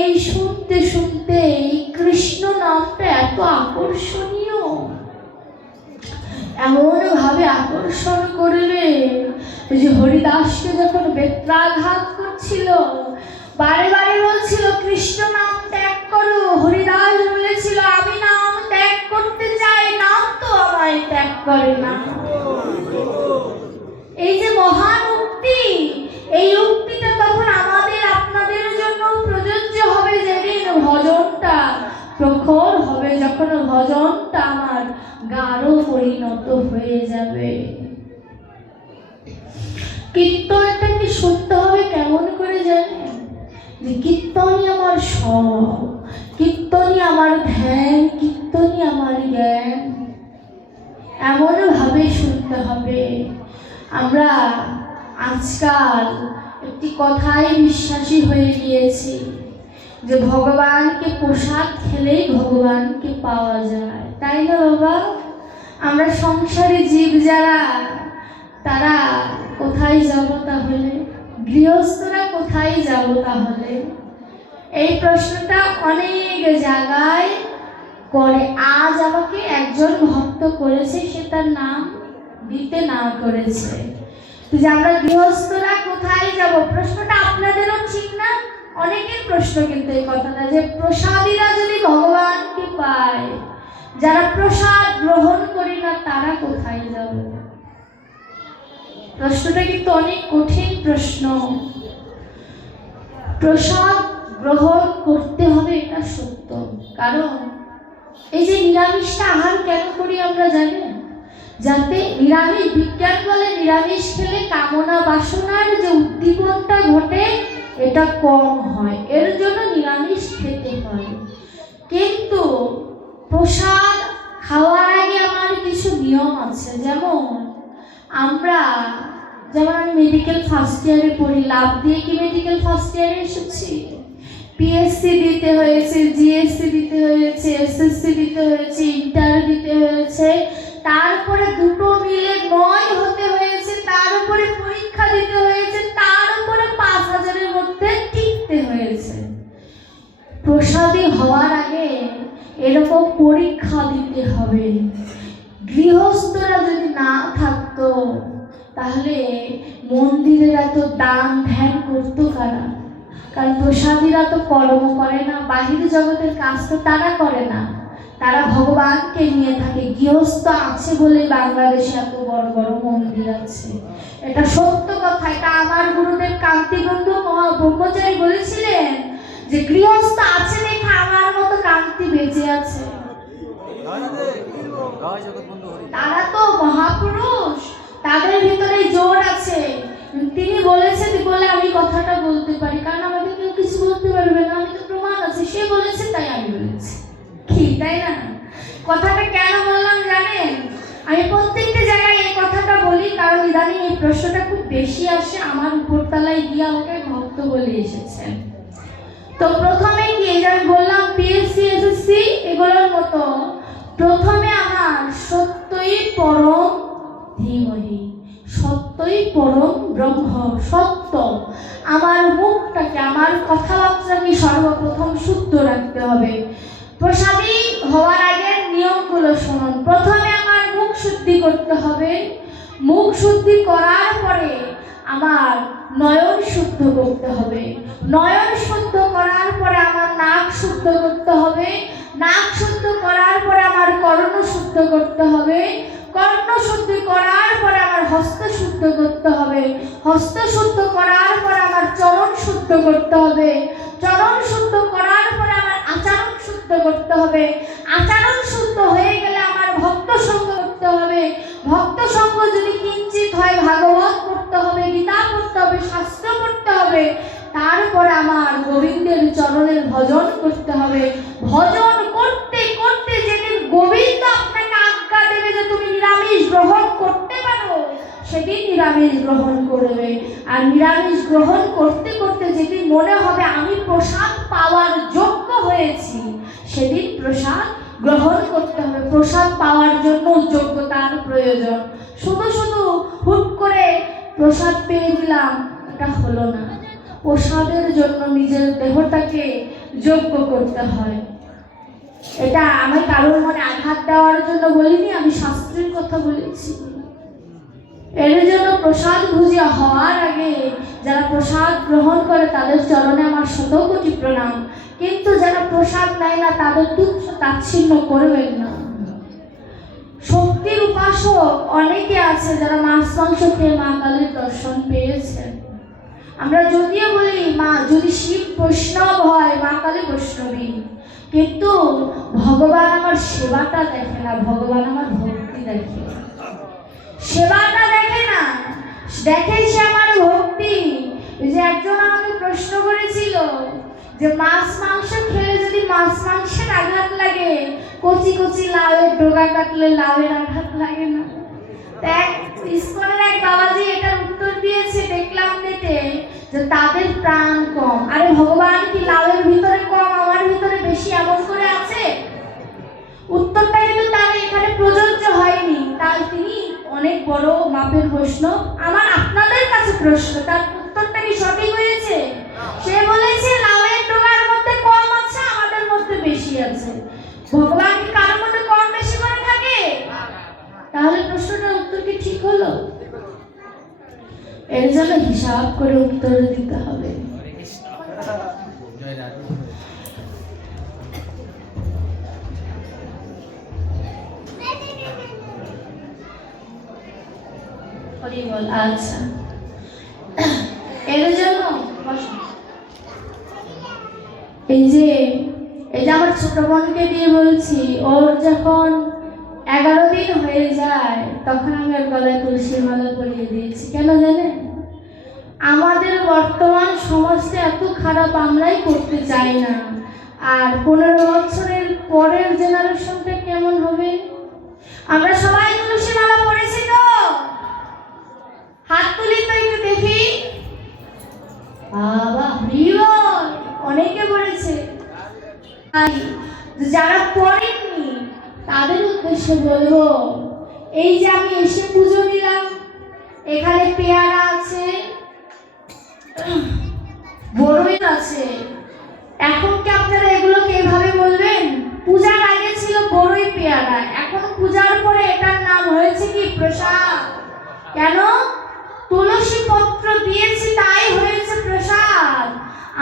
এই শুনতে শুনতে এই কৃষ্ণ নামটা এত আকর্ষণীয়, এমন ভাবে আকর্ষণ করবে যে হরিদাসকে যখন বেত্রাঘাত করছিল, বারে বারে বলছিল কৃষ্ণ নাম ত্যাগ করো। হরিদাস বলেছিল আমি নাম ত্যাগ করতে চাই, নাম তো আমায় ত্যাগ করে না। এই যে মহান উক্তি, এই উক্তিটা তখন আমাদের আপনাদের জন্য প্রযোজ্য হবে যেদিন ভজনটা প্রখর হবে, যখন ভজনটা আমার গাঢ় পরিণত হয়ে যাবে। কীর্তনটাকে শুনতে হবে কেমন করে জানেন? যে কীর্তনই আমার স্বভাব, কীর্তনই আমার ধ্যান, কীর্তনই আমার জ্ঞান, এমন ভাবে শুনতে হবে। আমরা আজকাল একটি কথায় বিশ্বাসী হয়ে গিয়েছি যে ভগবানকে প্রসাদ খেলেই ভগবানকে পাওয়া যায়, তাই না বাবা? আমরা সংসারে জীব যারা, তারা কোথায় যাব তাহলে? গৃহস্থরা কোথায় যাব তাহলে? এই প্রশ্নটা অনেক জায়গায় করে। আজ আমাকে একজন ভক্ত করেছে, সে তার নাম দিতে না করেছে, যে আমরা গৃহস্থরা কোথায় যাব। প্রশ্নটা আপনাদেরও ঠিক না? অনেকের প্রশ্ন কিন্তু এই কথাটা, যে প্রসাদীরা যদি ভগবানকে পায়, যারা প্রসাদ গ্রহণ করি না তারা কোথায় যাব? প্রশ্নটা কিন্তু অনেক কঠিন প্রশ্ন। প্রসাদ গ্রহণ করতে হবে, এটা সত্য। কারণ এই যে নিরামিষটা আহার কেন করি আমরা জানি? যাতে নিরামিষ, বিজ্ঞান বলে নিরামিষ খেলে কামনা বাসনার যে উদ্দীপনটা ঘটে এটা কম হয়, এর জন্য নিরামিষ খেতে হয়। কিন্তু প্রসাদ খাওয়ার আগে আমার কিছু নিয়ম আছে। যেমন আমি মেডিকেল ফার্স্ট ইয়ারে পড়ি, লাভ দিয়ে কি মেডিকেল ফার্স্ট ইয়ারে এসেছি? পিএসসি দিতে হয়েছে, জিএসসি দিতে হয়েছে, এসএসসি দিতে হয়েছে, ইন্টার দিতে হয়েছে, তারপরে দুটো মিলে 9 হতে হয়েছে, তার উপরে পরীক্ষা দিতে হয়েছে, তার উপরে 5000-এর মধ্যে টিকতে হয়েছে। প্রসাদী হওয়ার আগে এরকম পরীক্ষা দিতে হবে। গৃহস্থরা যদি না থাকতো তাহলে মন্দিরের এত দান ধ্যান করতো কারা? কারণ প্রসাদীরা তো কর্ম করে না, বাহির জগতের কাজ তো তারা করে না, তারা ভগবানকে নিয়ে থাকে। গৃহস্থ আছে বলে বাংলাদেশে এত বড় বড় মন্দির আছে, এটা সত্য কথা। এটা আমার গুরুদেব কান্তিবন্ধু ব্রহ্মচারী বলেছিলেন যে গৃহস্থ আছে দেখে আমার মতো কান্তি বেঁচে আছে। তারা তো মহাপুরুষ, তাদের ভিতরে জোর আছে। তিনি বলেছেন বলে আমি কথাটা বলতে পারি, কারণ আমাকে কেউ কিছু বলতে পারবে না, আমি তো প্রমাণ আছে। সে বলেছে তাই আমি বলেছি, কি তাই না? কথাটা কেন বললাম জানেন? আমি প্রত্যেকটা জায়গায় এই কথাটা বলি কারণ ইদানিং এই প্রশ্নটা খুব বেশি আসে। আমার উপরতলায় গিয়ে আমাকে ভক্ত বলে এসেছেন। তো প্রথমে কি এই যে আমি বললাম পিএসসি এসএসসি এগুলোর মতো, প্রথমে আমার সত্যই পরম ধীমহি, সত্যই পরম ব্রহ্ম, সত্য। আমার মুখটাকে, আমার কথাবার্তাকে সর্বপ্রথম শুদ্ধ রাখতে হবে। প্রসাদী হওয়ার আগের নিয়মগুলো শুনুন। প্রথমে আমার মুখ শুদ্ধি করতে হবে। মুখ শুদ্ধি করার পরে আমার নয়ন শুদ্ধ করতে হবে। নয়ন শুদ্ধ করার পরে আমার নাক শুদ্ধ করতে হবে। নাক শুদ্ধ করার পরে আমার কর্ণ শুদ্ধ করতে হবে। কর্ণ শুদ্ধ করার পরে আমার হস্ত শুদ্ধ করতে হবে। হস্ত শুদ্ধ করার পরে আমার চরণ শুদ্ধ করতে হবে। চরণ শুদ্ধ করার পরে আমার আচরণ শুদ্ধ করতে হবে। আচরণ শুদ্ধ হয়ে গেলে আমার ভক্ত সঙ্গ করতে হবে। ভক্ত সঙ্গ যদি কিঞ্চিত হয় ভাগবত পড়তে হবে, গীতা পড়তে হবে, শাস্ত্র পড়তে হবে। তারপরে আমার গোবিন্দের চরণের ভজন করতে হবে। ভজন করতে করতে যেদিন গোবিন্দ আপনাকে আজ্ঞা দেবে যে তুমি নিরামিষ গ্রহণ করতে পারো, সেদিন নিরামিষ গ্রহণ করবে। আর নিরামিষ গ্রহণ করতে করতে যেদিন মনে হবে আমি প্রসাদ পাওয়ার যোগ্য হয়েছি, সেদিন প্রসাদ গ্রহণ করতে হবে। প্রসাদ পাওয়ার জন্য যোগ্যতার প্রয়োজন। শুধু শুধু হুট করে প্রসাদ পেয়ে দিলাম, এটা হলো না। প্রসাদের জন্য নিজের দেহটাকে যোগ্য করতে হয়। এটা আমি কারোর মনে আঘাত দেওয়ার জন্য বলিনি, আমি শাস্ত্রের কথা বলেছি। এর জন্য প্রসাদ ভুজি হওয়ার আগে যারা প্রসাদ গ্রহণ করে তাদের চরণে আমার শতকোটি প্রণাম। কিন্তু যারা প্রসাদ নেয় না তাদের তুচ্ছ তাচ্ছিল্য করবেন না। শক্তির উপাসক অনেকে আছে যারা মাছ মাংস খেয়ে মা কালীর দর্শন পেয়েছেন। আমরা যদিও বলি মা যদি শিব বৈষ্ণব হয়, মা কালী বৈষ্ণবী, কিন্তু ভগবান আমার সেবাটা দেখে না, ভগবান আমার ভক্তি দেখে। সেবাটা দেখে না, দেখে সে আমার ভক্তি। যে একজন আমাকে প্রশ্ন করেছিল যে মাছ মাংস খেলে যদি মাছ মাংসের আঘাত লাগে, কচি কচি লাউয়ের ডগা কাটলে লাউয়ের আঘাত লাগে না? ইসকনের এক বাবাজি এটার উত্তর দিয়েছে, দেখলাম নেটে, যে তাদের প্রাণ কম। আরে ভগবান কি লাউয়ের ভিতরে কম, আমার ভিতরে বেশি এমন করে আছে? উত্তরটা কিন্তু তার এখানে প্রযোজ্য হয়নি। তাই তিনি অনেক বড় মাপের বৈষ্ণব। আমার আপনাদের কাছে প্রশ্ন, তার উত্তরটা কি সঠিক হয়েছে? সে বলেছে লাউয়ের ডগার মধ্যে কম আছে, আমাদের মধ্যে বেশি আছে। ভগবান কি কারোর মধ্যে কম বেশি করে থাকে? তাহলে প্রশ্নটার উত্তর কি ঠিক হলো? এর জন্য হিসাব করে উত্তর দিতে হবে। হরে হরিবল। আচ্ছা, এর জন্য এই যে আমার ছোট বোনকে দিয়ে বলছি, ওর যখন 11 দিন হয়ে যায় তখন আমি ওর গলায় তুলসীর মালা পরিয়ে দিয়েছি। কেন জানেন? আমাদের বর্তমান সমাজটা এত খারাপ, আমরাই করতে চাই না। আর 15 বছরের পরের জেনারেশনটা কেমন হবে? আমরা সবাই তুলসী মালা পড়েছি তো? হাত তুলি তো একটু দেখি। বাবা হরিবল, অনেকে পড়েছে। যারা পড়েননি তাদের উদ্দেশ্যে বলবো, এই যে আমি এসে পুজো দিলাম, এখানে পেয়ারা আছে, বড়ই আছে। এখন কি আপনারা এগুলোকে এভাবে বলবেন? পূজার আগে ছিল বড়ই পেয়ারা, এখন পূজার পরে এটার নাম হয়েছে কি? প্রসাদ। কেন? তুলসী পত্র দিয়েছি তাই হয়েছে প্রসাদ।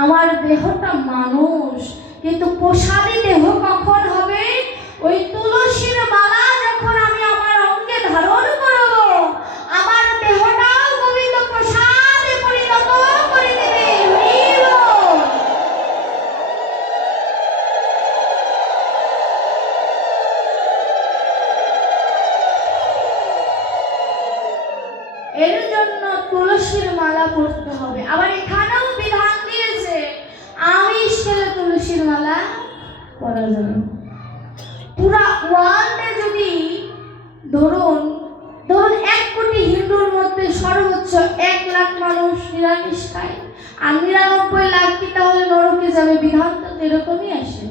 আমার দেহটা মানুষ, কিন্তু প্রসাদী দেহ কখন হবে? ওই তুলসীর মালা যখন আমি আমার অঙ্গে ধারণ করব, আমার দেহটাও গোবিন্দ প্রসাদে পরিণত করে দেবে। এর জন্য তুলসীর মালা পড়তে হবে। আবার এখানেও বিধান দিয়েছে, আমিষ খেলে তুলসীর মালা পড়া যাবে। পুরা ওয়ার্ল্ডে যদি ধরুন 1 কোটি হিন্দুর মধ্যে সর্বোচ্চ 1 লাখ মানুষ নিরামিষ খায়, আর 99 লাখ কি তাহলে নরকে যাবে? বিধান তো এরকমই আসে।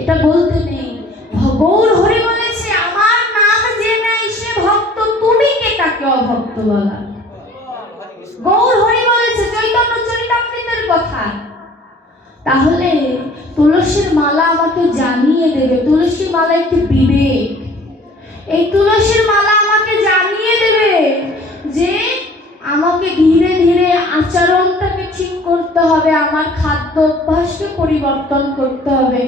এটা বলতে নেই। গৌর হরি বলেছে, আমার নাম যে নেয় সে ভক্ত, তুমি কে তাকে অভক্ত বলা? গৌর হরি বলেছে, চৈতন্য চরিতামৃতের কথা। তাহলে তুলসীর মালা আমাকে জানিয়ে দেবে। তুলসীর মালা একটি বিবেক। এই তুলসীর মালা আমাকে জানিয়ে দেবে যে আমাকে ধীরে ধীরে আচরণটাকে ঠিক করতে হবে, আমার খাদ্য অভ্যাসকে পরিবর্তন করতে হবে।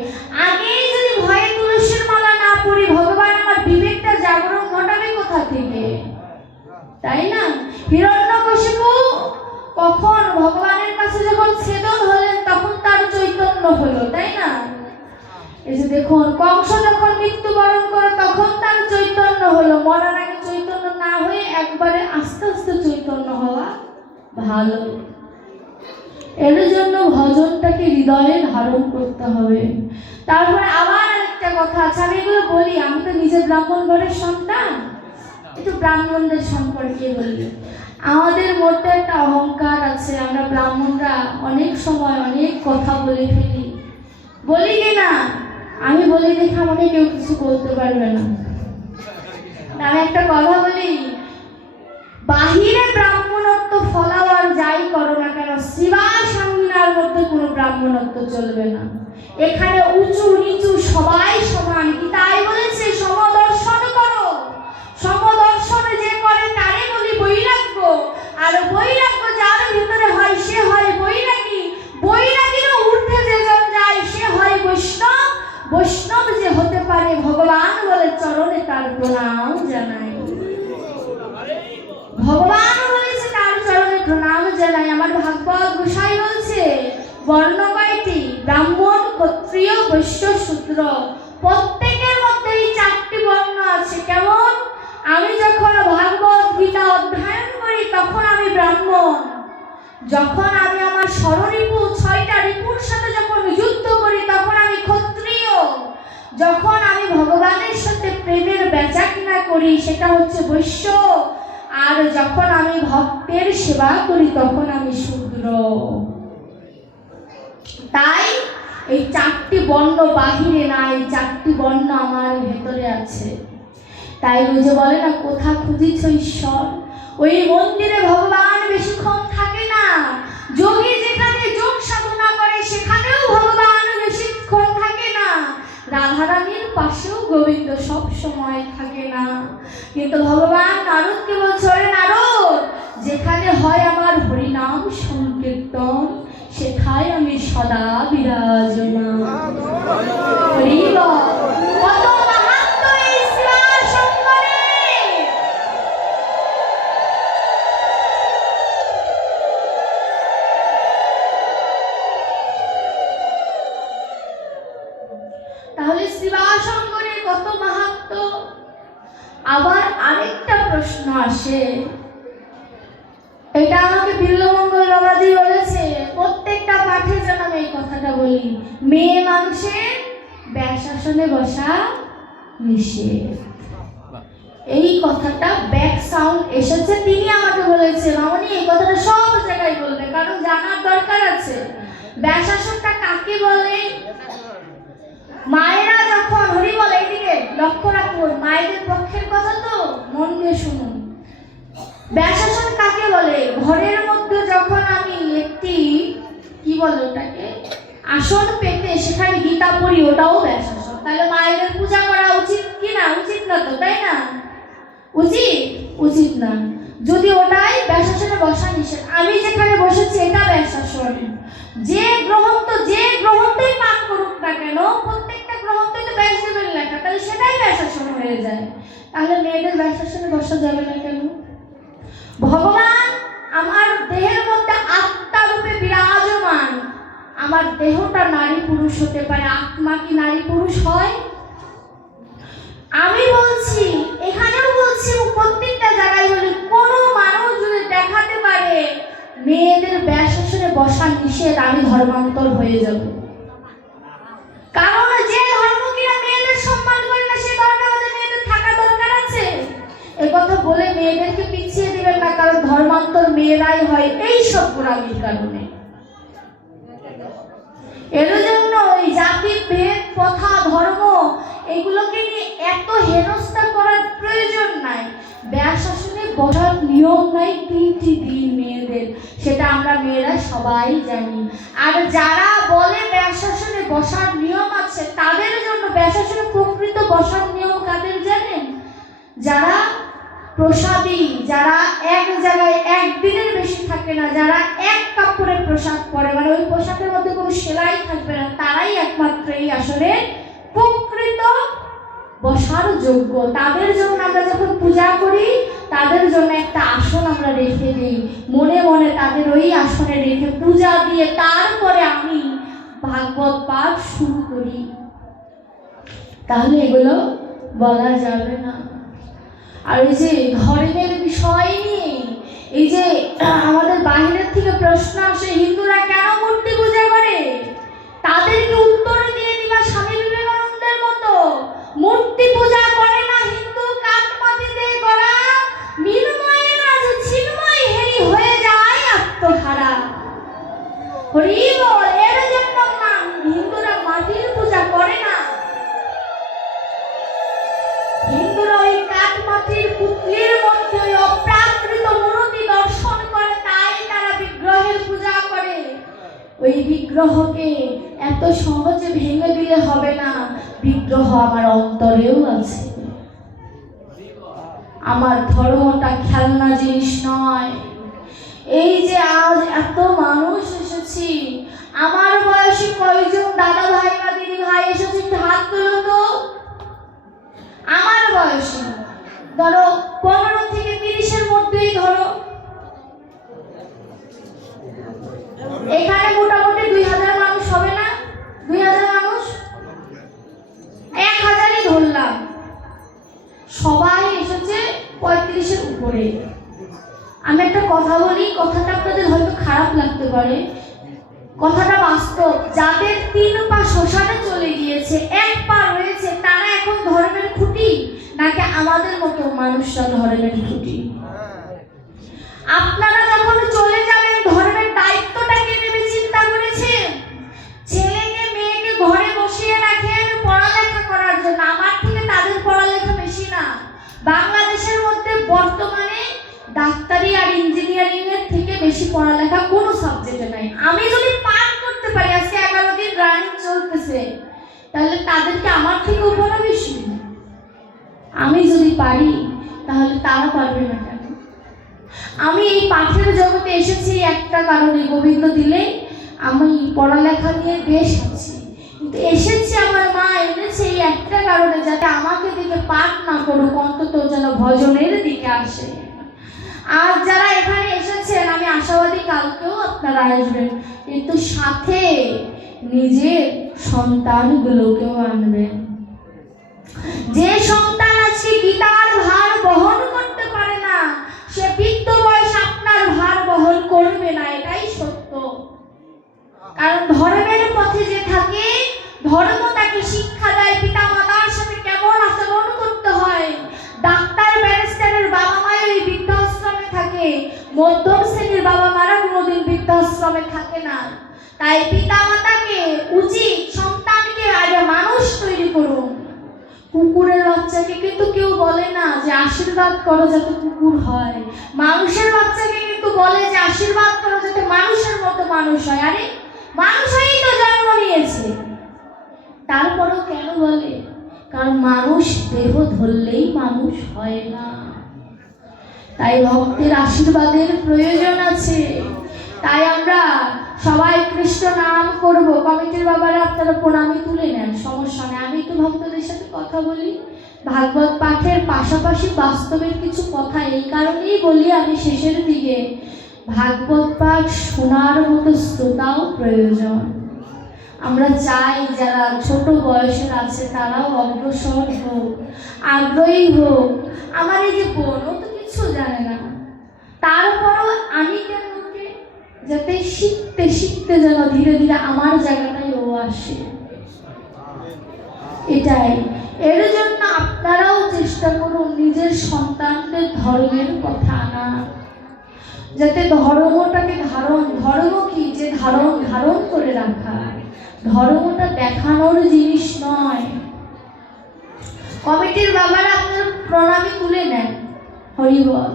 আগেই যদি ভয়ে তুলসীর মালা না পড়ি, ভগবান আমার বিবেকটা জাগরণ ঘটাবে কোথা থেকে? তাই না? হিরণ্যকশিপু কখন ভগবানের কাছে যখন ছেদন হলেন তখন তার চৈতন্য হলো, তাই না? এই যে দেখুন, কংস যখন মৃত্যুবরণ করে তখন তার চৈতন্য হলো। মরার আগে চৈতন্য না হয়ে একবারে আস্তে আস্তে চৈতন্য হওয়া ভালো। এর জন্য ভজনটাকে হৃদয়ে ধারণ করতে হবে। তারপরে আবার একটা কথা আছে, আমি এগুলো বলি, আমি তো নিজে ব্রাহ্মণ ঘরের সন্তান, একটু ব্রাহ্মণদের সম্পর্কে বলি। আমাদের মধ্যে একটা অহংকার আছে, আমরা ব্রাহ্মণরা অনেক সময় অনেক কথা বলে ফেলি। বলি কি না? আমি বলি দেখে আমাকে কেউ কিছু বলতে পারবে না। আমি একটা কথা বলি, বাহিরে ব্রাহ্মণত্ব ফলাওয়ার যাই করো না কেন, শিবা সাঙ্গিনার মধ্যে কোনো ব্রাহ্মণত্ব চলবে না। এখানে উঁচু নিচু সবাই সমান। কি তাই বলেছে, সমদর্শন করো। সমদর্শন যে করে তারে বলি বৈরাগ্য। আর বৈরাগ্য যার ভিতরে হয় সে হয় বৈরাগী। বৈরাগীর ঊর্ধ্বে যেজন যায় সে হয় বৈষ্ণব। বৈষ্ণব যে হতে পারে, ভগবান বলে চরণে তার প্রণাম জানাই। ভগবান বলেছে তার চরণে প্রণাম জানাই। আমার ভাগবত গোসাই বলছে, বর্ণ কয়টি? ব্রাহ্মণ, ক্ষত্রিয়, বৈশ্য, শূদ্র। প্রত্যেকের মধ্যে এই 4টি বর্ণ আছে। কেমন? আমি যখন ভাগবত গীতা অধ্যয়ন করি তখন আমি ব্রাহ্মণ। যখন আমি আমার ষড়রিপু 6টা রিপুর সাথে যখন যুদ্ধ করি তখন আমি ক্ষত্রিয়। যখন আমি ভগবানের সাথে প্রেমের বেচাকেনা করি সেটা হচ্ছে বৈশ্য। আর যখন আমি ভক্তের সেবা করি তখন আমি শূদ্র। তাই এই 4টি বর্ণ বাহিরে না, এই 4টি বর্ণ আমার ভেতরে আছে। তাই ওই যে বলে না, কোথা খুঁজিছ ঈশ্বর, ওই মন্দিরে ভগবান বেশিক্ষণ থাকে না। যোগী যেখানে যোগ সাধনা করে সেখানেও ভগবান বেশিক্ষণ থাকে না। রাধারানীর পাশেও গোবিন্দ সব সময় থাকে না। কিন্তু ভগবান নারদকে বলছে, ওরে নারদ, যেখানে হয় আমার হরিনাম সংকীর্তন সেখানে আমি সদা বিরাজমান। কত মাহাত্ম্য এই শিবা শঙ্করে। তাহলে শ্রীবাসঙ্করের কত মাহাত্ম্য। আবার আরেকটা প্রশ্ন আসে, এটা আমাকে বিল্লমঙ্গল বাবাজি বলেছে, প্রত্যেকটা পাঠে যেন আমি এই কথাটা বলি, মেয়ে মানুষের ব্যাসাসনে বসা নিষেধ। এই কথাটা ব্যাক সাউন্ড এসেছে, তিনি আমাকে বলেছে মামনি এই কথাটা সব জায়গায় বলবে, কারণ জানার দরকার আছে ব্যাসাসনটা কাকে বলে। মায়েরা যখন হরি বলে, এইদিকে লক্ষ্য রাখুন, মায়েদের পক্ষের কথা তো, মন দিয়ে শুনুন। ব্যাসাসন কাকে বলে? ঘরের মধ্যে যখন আমি একটি কি বলে ওটাকে আসন পেতে সেখানে গীতা পড়ি, ওটাও ব্যাসাসন। তাহলে মায়েদের পূজা করা উচিত কি না? উচিত না তো, তাই না? উচিত না। যদি ওটাই ব্যাসাসনে বসা নিষেধ, আমি যেখানে বসেছি এটা ব্যাসাসন। যে গ্রন্থই পাঠ করুক না কেন, প্রত্যেকটা গ্রন্থই তো ব্যাসদেবের লেখা, তাহলে সেটাই ব্যাসাসন হয়ে যায়। তাহলে মেয়েদের ব্যাসাসনে বসা যাবে না কেন? ভগবান আমার দেহের মধ্যে আত্মা রূপে বিরাজমান, আমার দেহটা নারী পুরুষ হতে পারে, আত্মা কি নারী পুরুষ হয়? আমি বলছি, এখানেও বলছি, প্রত্যেকটা জায়গায় বলি, কোন মানুষ যদি দেখাতে পারে মেয়েদের ব্যাসাসনে বসা নিষেধ, আমি ধর্মান্তর হয়ে যাব। কারণ যে ধর্ম কিনা মেয়েদের সম্মান করে না, সে ধর্মে আমাদের মেয়েদের থাকা দরকার আছে। এই কথা বলে মেয়েদেরকে পিছিয়ে দিবেন না, কারণ ধর্মান্তর মেয়েরাই হয় এই সব গোড়ামির কারণে। এর জন্য এই জাতি ভেদ, প্রথা, ধর্ম এগুলোকে নিয়ে এত হেনস্থা করার প্রয়োজন নাই। ব্যাসাসনে বসার নিয়ম নাই 3টি দিন মেয়েদের, সেটা আমরা মেয়েরা সবাই জানি। আর যারা বলে ব্যাসাসনে বসার নিয়ম আছে, তাদের জন্য ব্যাসাসনে প্রকৃত বসার নিয়ম কাদের জানেন? যারা প্রসাদী, যারা এক জায়গায় একদিনের বেশি থাকে না, যারা এক কাপড়ের পোশাক পরে, মানে ওই পোশাকের মধ্যে কোনো সেলাই থাকবে না, তারাই একমাত্র এই আসনে প্রকৃত বসার যোগ্য। তাদের জন্য আমরা যখন পূজা করি, তাদের জন্য একটা আসন আমরা রেখে দিই, মনে মনে তাদের ওই আসনে রেখে পূজা দিয়ে তারপরে আমি ভাগবত পাঠ শুরু করি। তাহলে এগুলো বলা যাবে না। আর এই যে ধর্মের বিষয় নিয়ে এই যে আমাদের বাইরের থেকে প্রশ্ন আসে, হিন্দুরা কেন মূর্তি পূজা করে? তাদেরকে উত্তর দিয়ে দিবা স্বামী বিবেকানন্দের মতো, মূর্তি পূজা করে না হিন্দু, কাঠ মাটি দিয়ে গড়া মৃন্ময়ের মাঝে চিন্ময় হেরি হয়ে যায় আত্মহারা। হরি বল। এর জন্য না হিন্দুরা মাটির পূজা করে না, হিন্দুরা ওই কাঠ মাটির পুতলির মধ্যে অপ্রাকৃত মূর্তি দর্শন করে, তাই তারা বিগ্রহের পূজা করে। ওই বিগ্রহকে এত সহজে ভেঙে দিলে হবে না, বিগ্রহ আমার অন্তরেও আছে। আমার ধর্মটা খেলনা জিনিস নয়। এই যে আজ এত মানুষ এসেছি, আমার বয়সী কয়জন দাদা ভাই বা দিদি ভাই এসেছে, হাত তুলো তো। আমার বয়সী ধরো 15 থেকে 30-এর মধ্যেই ধরো, এখানে মোটামুটি 2000 মানুষ হবে না? 2000 মানুষ, 1000ই ধরলাম, সবাই এসেছে 35-এর উপরে। আমি একটা কথা বলি, কথাটা আপনাদের হয়তো খারাপ লাগতে পারে, কথাটা বাস্তব। যাদের 3 পা শ্মশানে চলে গিয়েছে, 1 পা রয়েছে, তারা এখন ধর্মের খুঁটি নাকি আমাদের মতো মানুষরা ধর্মের খুঁটি? আপনারা যখন চলে যাবেন, ধর্মের দায়িত্বটা কে নেবে চিন্তা করেছেন? ছেলেকে মেয়েকে ঘরে বসিয়ে রাখেন পড়ালেখা করার জন্য, আমার থেকে তাদের পড়ালেখা বেশি না। বাংলাদেশের মধ্যে বর্তমানে ডাক্তারি আর ইঞ্জিনিয়ারিং এর থেকে বেশি পড়ালেখা কোনো সাবজেক্টে নাই। আমি যদি পাঠ করতে পারি, আজকে 11 দিন রানিং চলতেছে, তাহলে তাদেরকে আমার থেকে উপরে বেশি। আমি যদি পারি, তাহলে তারা পারবে না কেন? আমি এই পাঠের জগতে এসেছি একটা কারণে, গোবিন্দ দিলে আমি পড়ালেখা নিয়ে বেশ আছি, কিন্তু এসেছি আমার মা এনেছে এই একটা কারণে, যাতে আমাকে দিকে পাঠ না করুক, অন্তত যেন ভজনের দিকে আসে। আর যারা এখানে এসেছেন, আমি আশাবাদী কালকেও আপনারা আসবেন, কিন্তু সাথে নিজের সন্তানগুলোকেও আনবেন। যে সন্তান আজকে গীতার ভার বহন করতে পারে না, সে বৃদ্ধ বয়স আপনার ভার বহন করবে না, এটাই সত্য। কারণ ধর্মের পথে যে থাকে, ধর্ম তাকে শিক্ষা দেয় পিতা মাতার সাথে কেমন আচরণ করতে হয়। ডাক্তার ব্যারিস্টারের বাবা মাই ওই বৃদ্ধাশ্রমে থাকে, মধ্যম শ্রেণীর বাবা মারা কোনোদিন বৃদ্ধাশ্রমে থাকে না। তাই পিতা মাতাকে উচিত সন্তানকে আগে মানুষ তৈরি করুন। কুকুরের বাচ্চাকে কিন্তু কেউ বলে না যে আশীর্বাদ করো যাতে কুকুর হয়, মানুষের বাচ্চাকে কিন্তু বলে যে আশীর্বাদ করো যাতে মানুষের মতো মানুষ হয়। আরে মানুষ হয়েই তো জন্ম নিয়েছে, তারপরেও কেন বলে? কারণ মানুষ দেহ ধরলেই মানুষ হয় না। তাই ভক্তের আশীর্বাদের প্রয়োজন আছে। তাই আমরা সবাই কৃষ্ণ নাম করব। কমিটির বাবারা আপনারা প্রণামী তুলে নেন, সমস্যা নেই। আমি একটু ভক্তদের সাথে কথা বলি। ভাগবত পাঠের পাশাপাশি বাস্তবের কিছু কথা এই কারণেই বলি, আমি শেষের দিকে ভাগবত পাঠ শোনার মতো শ্রোতাও প্রয়োজন। আমরা চাই যারা ছোট বয়সের আছে তারাও অগ্রসর হোক, আগ্রহী হোক। আমার এই যে বোন, ও তো কিছু জানে না, তারপরও আমি কেন ওকে, যাতে শিখতে শিখতে যেন ধীরে ধীরে আমার জায়গাটাই ও আসে, এটাই। এর জন্য আপনারাও চেষ্টা করুন নিজের সন্তানদের ধর্মের কথা আনা, যাতে ধর্মটাকে ধর্ম কি যে ধারণ করে রাখা, ধর্মটা দেখানোর জিনিস নয়। কমিটির বাবারা আপনারা প্রণামী তুলে নেন, হরিবল।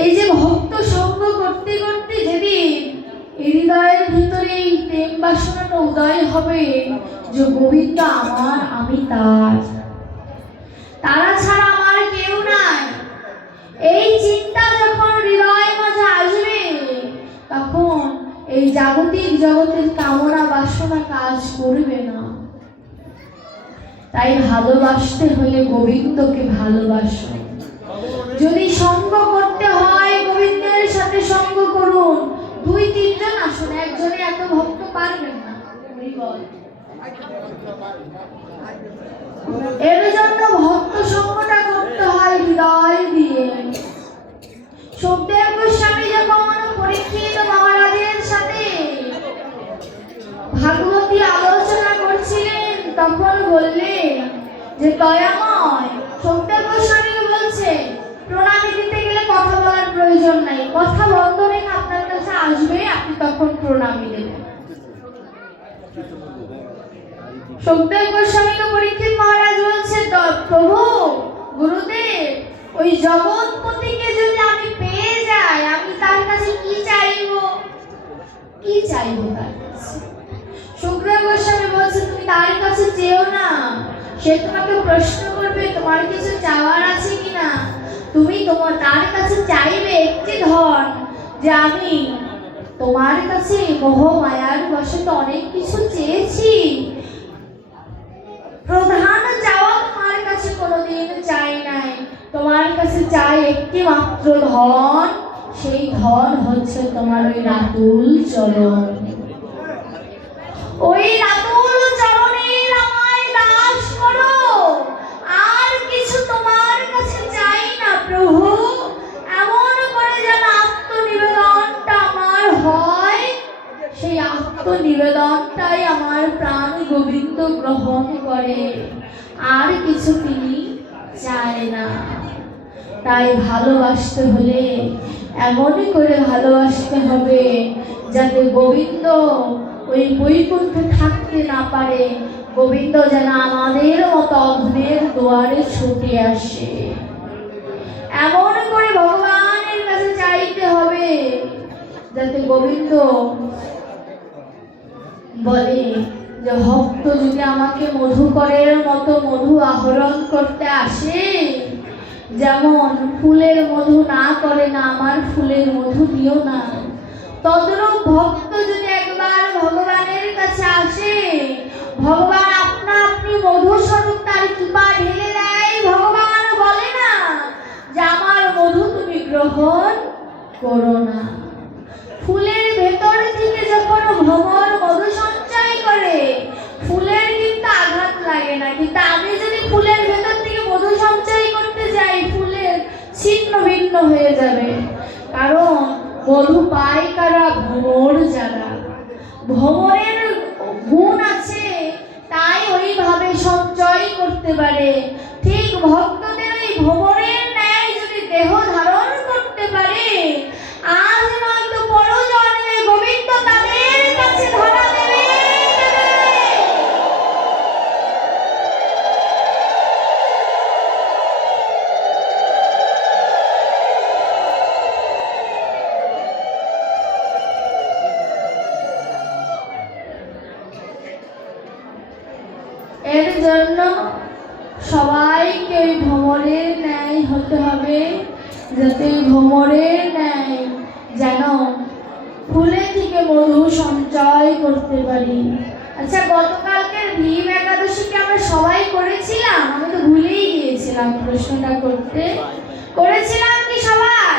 এই যে ভক্ত সঙ্গ করতে করতে যেদিন হৃদয়ের ভিতরে এই প্রেম বাসনাটা উদয় হবে যে গোবিন্দ আমার, আমি তারা ছাড়া আমার কেউ নাই, এই চিন্তা যখন হৃদয় মাঝে আসবে, তখন এই জাগতিক জগতের কামনা বাসনা কাজ করবে না। তাই ভালোবাসতে হলে গোবিন্দকে ভালোবাসো। যদি সঙ্গ করতে হয় গোবিন্দের সাথে সঙ্গ করুন। 2-3 জন আসুন, একজনে এত ভক্ত পারবেন না। এর জন্য ভক্ত সঙ্গটা করতে হয় হৃদয় দিয়ে। সুখদেব গোস্বামী যখন পরীক্ষিত মহারাজের সাথে ভাগবতী আলোচনা করছিলেন, তখন বললেন যে দয়াময়, সুখদেব গোস্বামীকে বলছে প্রণামী দিতে গেলে কথা বলার প্রয়োজন নাই, কথা বন্ধ রেখে আপনার কাছে আসবে, আপনি তখন প্রণামী দেবেন। সুখদেব গোস্বামীকে পরীক্ষিত মহারাজ বলছে, প্রভু গুরুদেব, ওই জগৎপতিকে যদি আমি পেয়ে যাই, আমি তার কাছে কি চাইবো তার কাছে? সুখদেব গোস্বামী বলছে, তুমি তার কাছে চেও না, সে তোমাকে প্রশ্ন করবে তোমার কিছু চাওয়ার আছে কিনা। তুমি তার কাছে চাইবে একটি ধন, যে আমি তোমার কাছে মোহ মায়ার বশে তো অনেক কিছু চেয়েছি, প্রধান চাওয়া তোমার কাছে কোনোদিন চাই নাই, তোমার কাছে চাই একটি মাত্র ধন, সেই ধন হচ্ছে তোমার ওই রাতুল চরণ। ওই রাতুল চরণের আমায় দাস করো, আর কিছু তোমার কাছে চাই না প্রভু। এমন করে যেন আত্মনিবেদনটা আমার হয়, সেই আত্মনিবেদনটাই আমার প্রাণ গোবিন্দ গ্রহণ করে, আর কিছু তিনি চায় না। তাই ভালোবাসতে হলে এমনই করে ভালোবাসতে হবে যাতে গোবিন্দ ওই বৈকুণ্ঠে থাকতে না পারে, গোবিন্দ যেন আমাদের মতো অধমের দুয়ারে ছুটে আসে। এমন করে ভগবানের কাছে চাইতে হবে যাতে গোবিন্দ বলে যে ভক্ত যদি আমাকে মধুকরের মতো মধু আহরণ করতে আসে, যেমন ফুলের মধু না করে না, আমার ফুলের মধু দিও না, তদ্রূপ ভক্ত যদি একবার ভগবানের কাছে আসে, ভগবান আপনি মধু স্বরূপ তার কৃপা ঢেলে দেয়। ভগবান বলে না যে আমার মধু তুমি গ্রহণ করো না। ফুলের ভেতর থেকে যখন ভ্রমর মধু সঞ্চয় করে, মধু পায় কারা ভ্রমর যারা। ভ্রমরের গুণ আছে তাই ওইভাবে সঞ্চয় করতে পারে। ঠিক ভক্তদের ওই ভ্রমরের ন্যায় যদি দেহ ধারণ করতে পারে, আজ নয়তো পরো জন্মে গোবিন্দ তাদের কাছে ধরা দেবে। এর জন্য সবাইকে ওই ভ্রমরের ন্যায় হতে হবে, যাতে ভ্রমরের ন্যায় যেন ফুলে থেকে মধু সঞ্চয় করতে পারি। আচ্ছা, গতকালকের ভীম একাদশীকে আমরা সবাই করেছিলাম? আমি তো ভুলেই গিয়েছিলাম প্রশ্নটা করতে। করেছিলাম কি সবাই?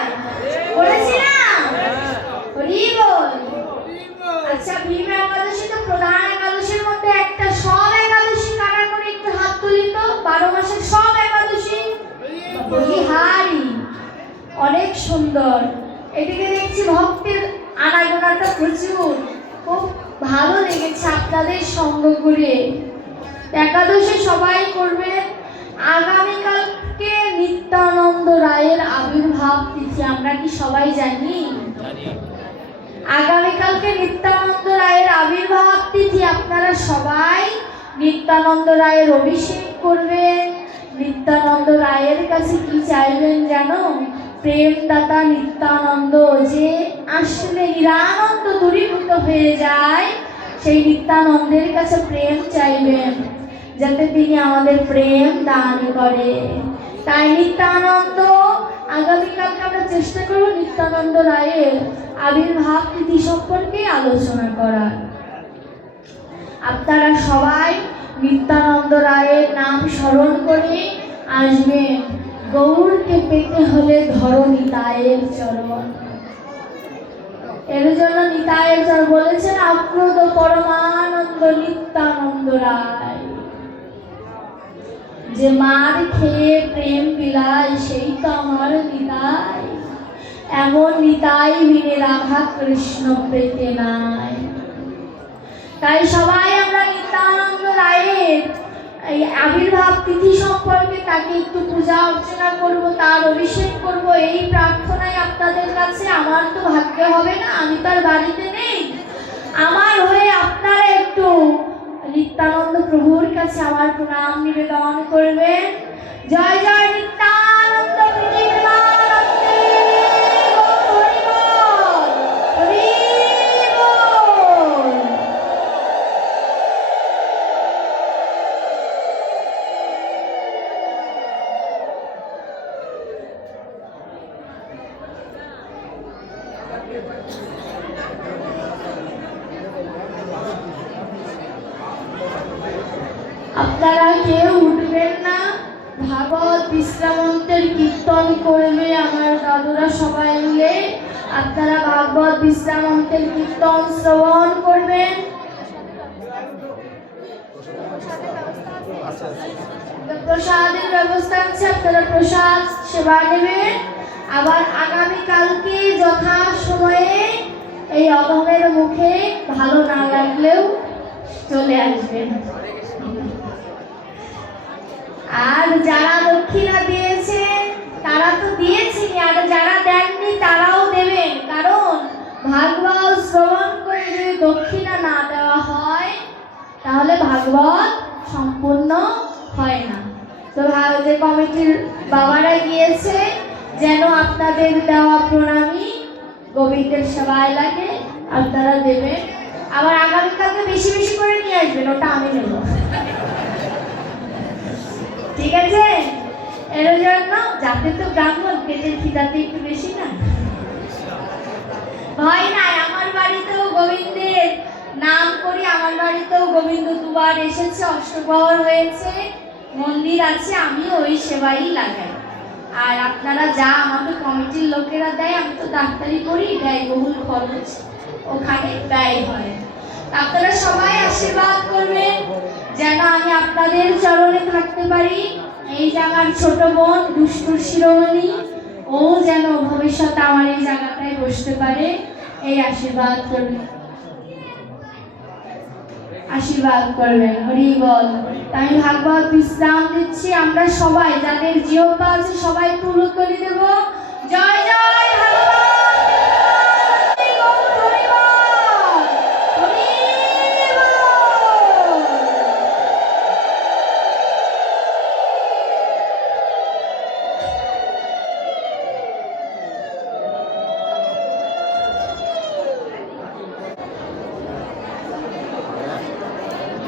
করেছিলাম? হরি বল। আচ্ছা, ভীম একাদশী তো প্রধান একাদশীর মধ্যে একটা। সব একাদশী কারা করে একটু হাত তুলি তো। 12 মাসের সব একাদশী বলিহারি, অনেক সুন্দর। এদিকে দেখছি ভক্তের আনাগোনাটা প্রচুর, খুব ভালো লেগেছে আপনাদের সঙ্গ করে। একাদশী সবাই করবেন। আগামীকালকে নিত্যানন্দ রায়ের আবির্ভাব তিথি, আমরা কি সবাই জানি? আগামীকালকে নিত্যানন্দ রায়ের আবির্ভাব তিথি। আপনারা সবাই নিত্যানন্দ রায়ের অভিষেক করবেন। নিত্যানন্দ রায়ের কাছে কি চাইবেন জানো? প্রেমদাতা নিত্যানন্দ যে আসলে নিরানন্দ দূরীভূত হয়ে যায়, সেই নিত্যানন্দের কাছে প্রেম চাইবেন, যাতে তিনি আমাদের প্রেম দান করে। তাই নিত্যানন্দ আগামীকালকে আমরা চেষ্টা করব নিত্যানন্দ রায়ের আবির্ভাব তিথি সম্পর্কে আলোচনা করার। আপনারা সবাই নিত্যানন্দ রায়ের নাম স্মরণ করে আসবেন। গৌরকে পেতে হলে ধরো নিতাইয়ের চরণ। এর জন্য নিতাইয়ের চরণ বলেছেন আপ্রদ পরমানন্দ নিত্যানন্দ রায়। যে মার খেয়ে প্রেম বিলায় সেই তো আমার নিতাই। এমন নিতাই বিনে রাধা কৃষ্ণ পেতে নাই। তাই সবাই আমরা নিত্যানন্দ রায়ের এই আবির্ভাব তিথি সম্পর্কে তাকে একটু পূজা অর্চনা করব, তার অভিষেক করব, এই প্রার্থনায় আপনাদের কাছে। আমার তো ভাগ্য হবে না, আমি তার বাড়িতে নেই। আমার হয়ে আপনারা একটু নিত্যানন্দ প্রভুর কাছে আমার প্রণাম নিবেদন করবেন। জয় জয় নিত্যানন্দ প্রেমানন্দে হরি বল, হরি বল। আপনারা কেউ উঠবেন না, ভাগবত বিশ্রামন্তের কীর্তন করবে আমার দাদুরা সবাই মিলে। আপনারা ভাগবত বিশ্রামন্তের কীর্তন শ্রবণ করবেন। প্রসাদের ব্যবস্থা আছে, আপনারা প্রসাদ সেবা নেবেন। আবার আগামীকালকে যথা সময়ে এই অধমের মুখে ভালো না লাগলেও চলে আসবেন। আর যারা দক্ষিণা দিয়েছেন তারা তো দিয়েছেন, আর যারা দেননি তারাও দেবেন। কারণ ভাগবত শ্রবণ করে যদি দক্ষিণা না দেওয়া হয় তাহলে ভাগবত সম্পূর্ণ হয় না। তো যে কমিটির বাবারা গিয়েছে যেন আপনাদের দেওয়া প্রণামী গোবিন্দের সেবায় লাগে, আপনারা দেবেন। আবার আগামীকালকে বেশি বেশি করে নিয়ে আসবেন, ওটা আমি নেব, ঠিক আছে? এর জন্য যাতে তো ব্রাহ্মণ পেটের খিদাতে একটু বেশি না, ভয় নাই। আমার বাড়িতেও গোবিন্দের নাম করি, আমার বাড়িতেও গোবিন্দ দুবার এসেছে, অষ্টপ্রহর হয়েছে, মন্দির আছে, আমি ওই সেবাই লাগাই। আর আপনারা যা আমাকে কমিটির লোকেরা দেয়, আমি তো ডাক্তারি করি, ব্যয়বহুল খরচ ওখানে ব্যয় হয়। আপনারা সবাই আশীর্বাদ করবেন যেন আমি আপনাদের চরণে থাকতে পারি। এই যে আমার ছোট বোন দুষ্টুর শিরোমণি, ও যেন ভবিষ্যতে আমার এই জায়গাটায় বসতে পারে, এই আশীর্বাদ করবেন, আশীর্বাদ করবেন। হরি বল। আমি ভাগবত বিশ্রাম দিচ্ছি। আমরা সবাই যাদের জিহ্বা আছে সবাই একটু উলুধ্বনি দেব। জয় জয় ভাগবত। হরি বল, হরি বল, হরি বল।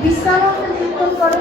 বিশ্রাম কীর্তন করো।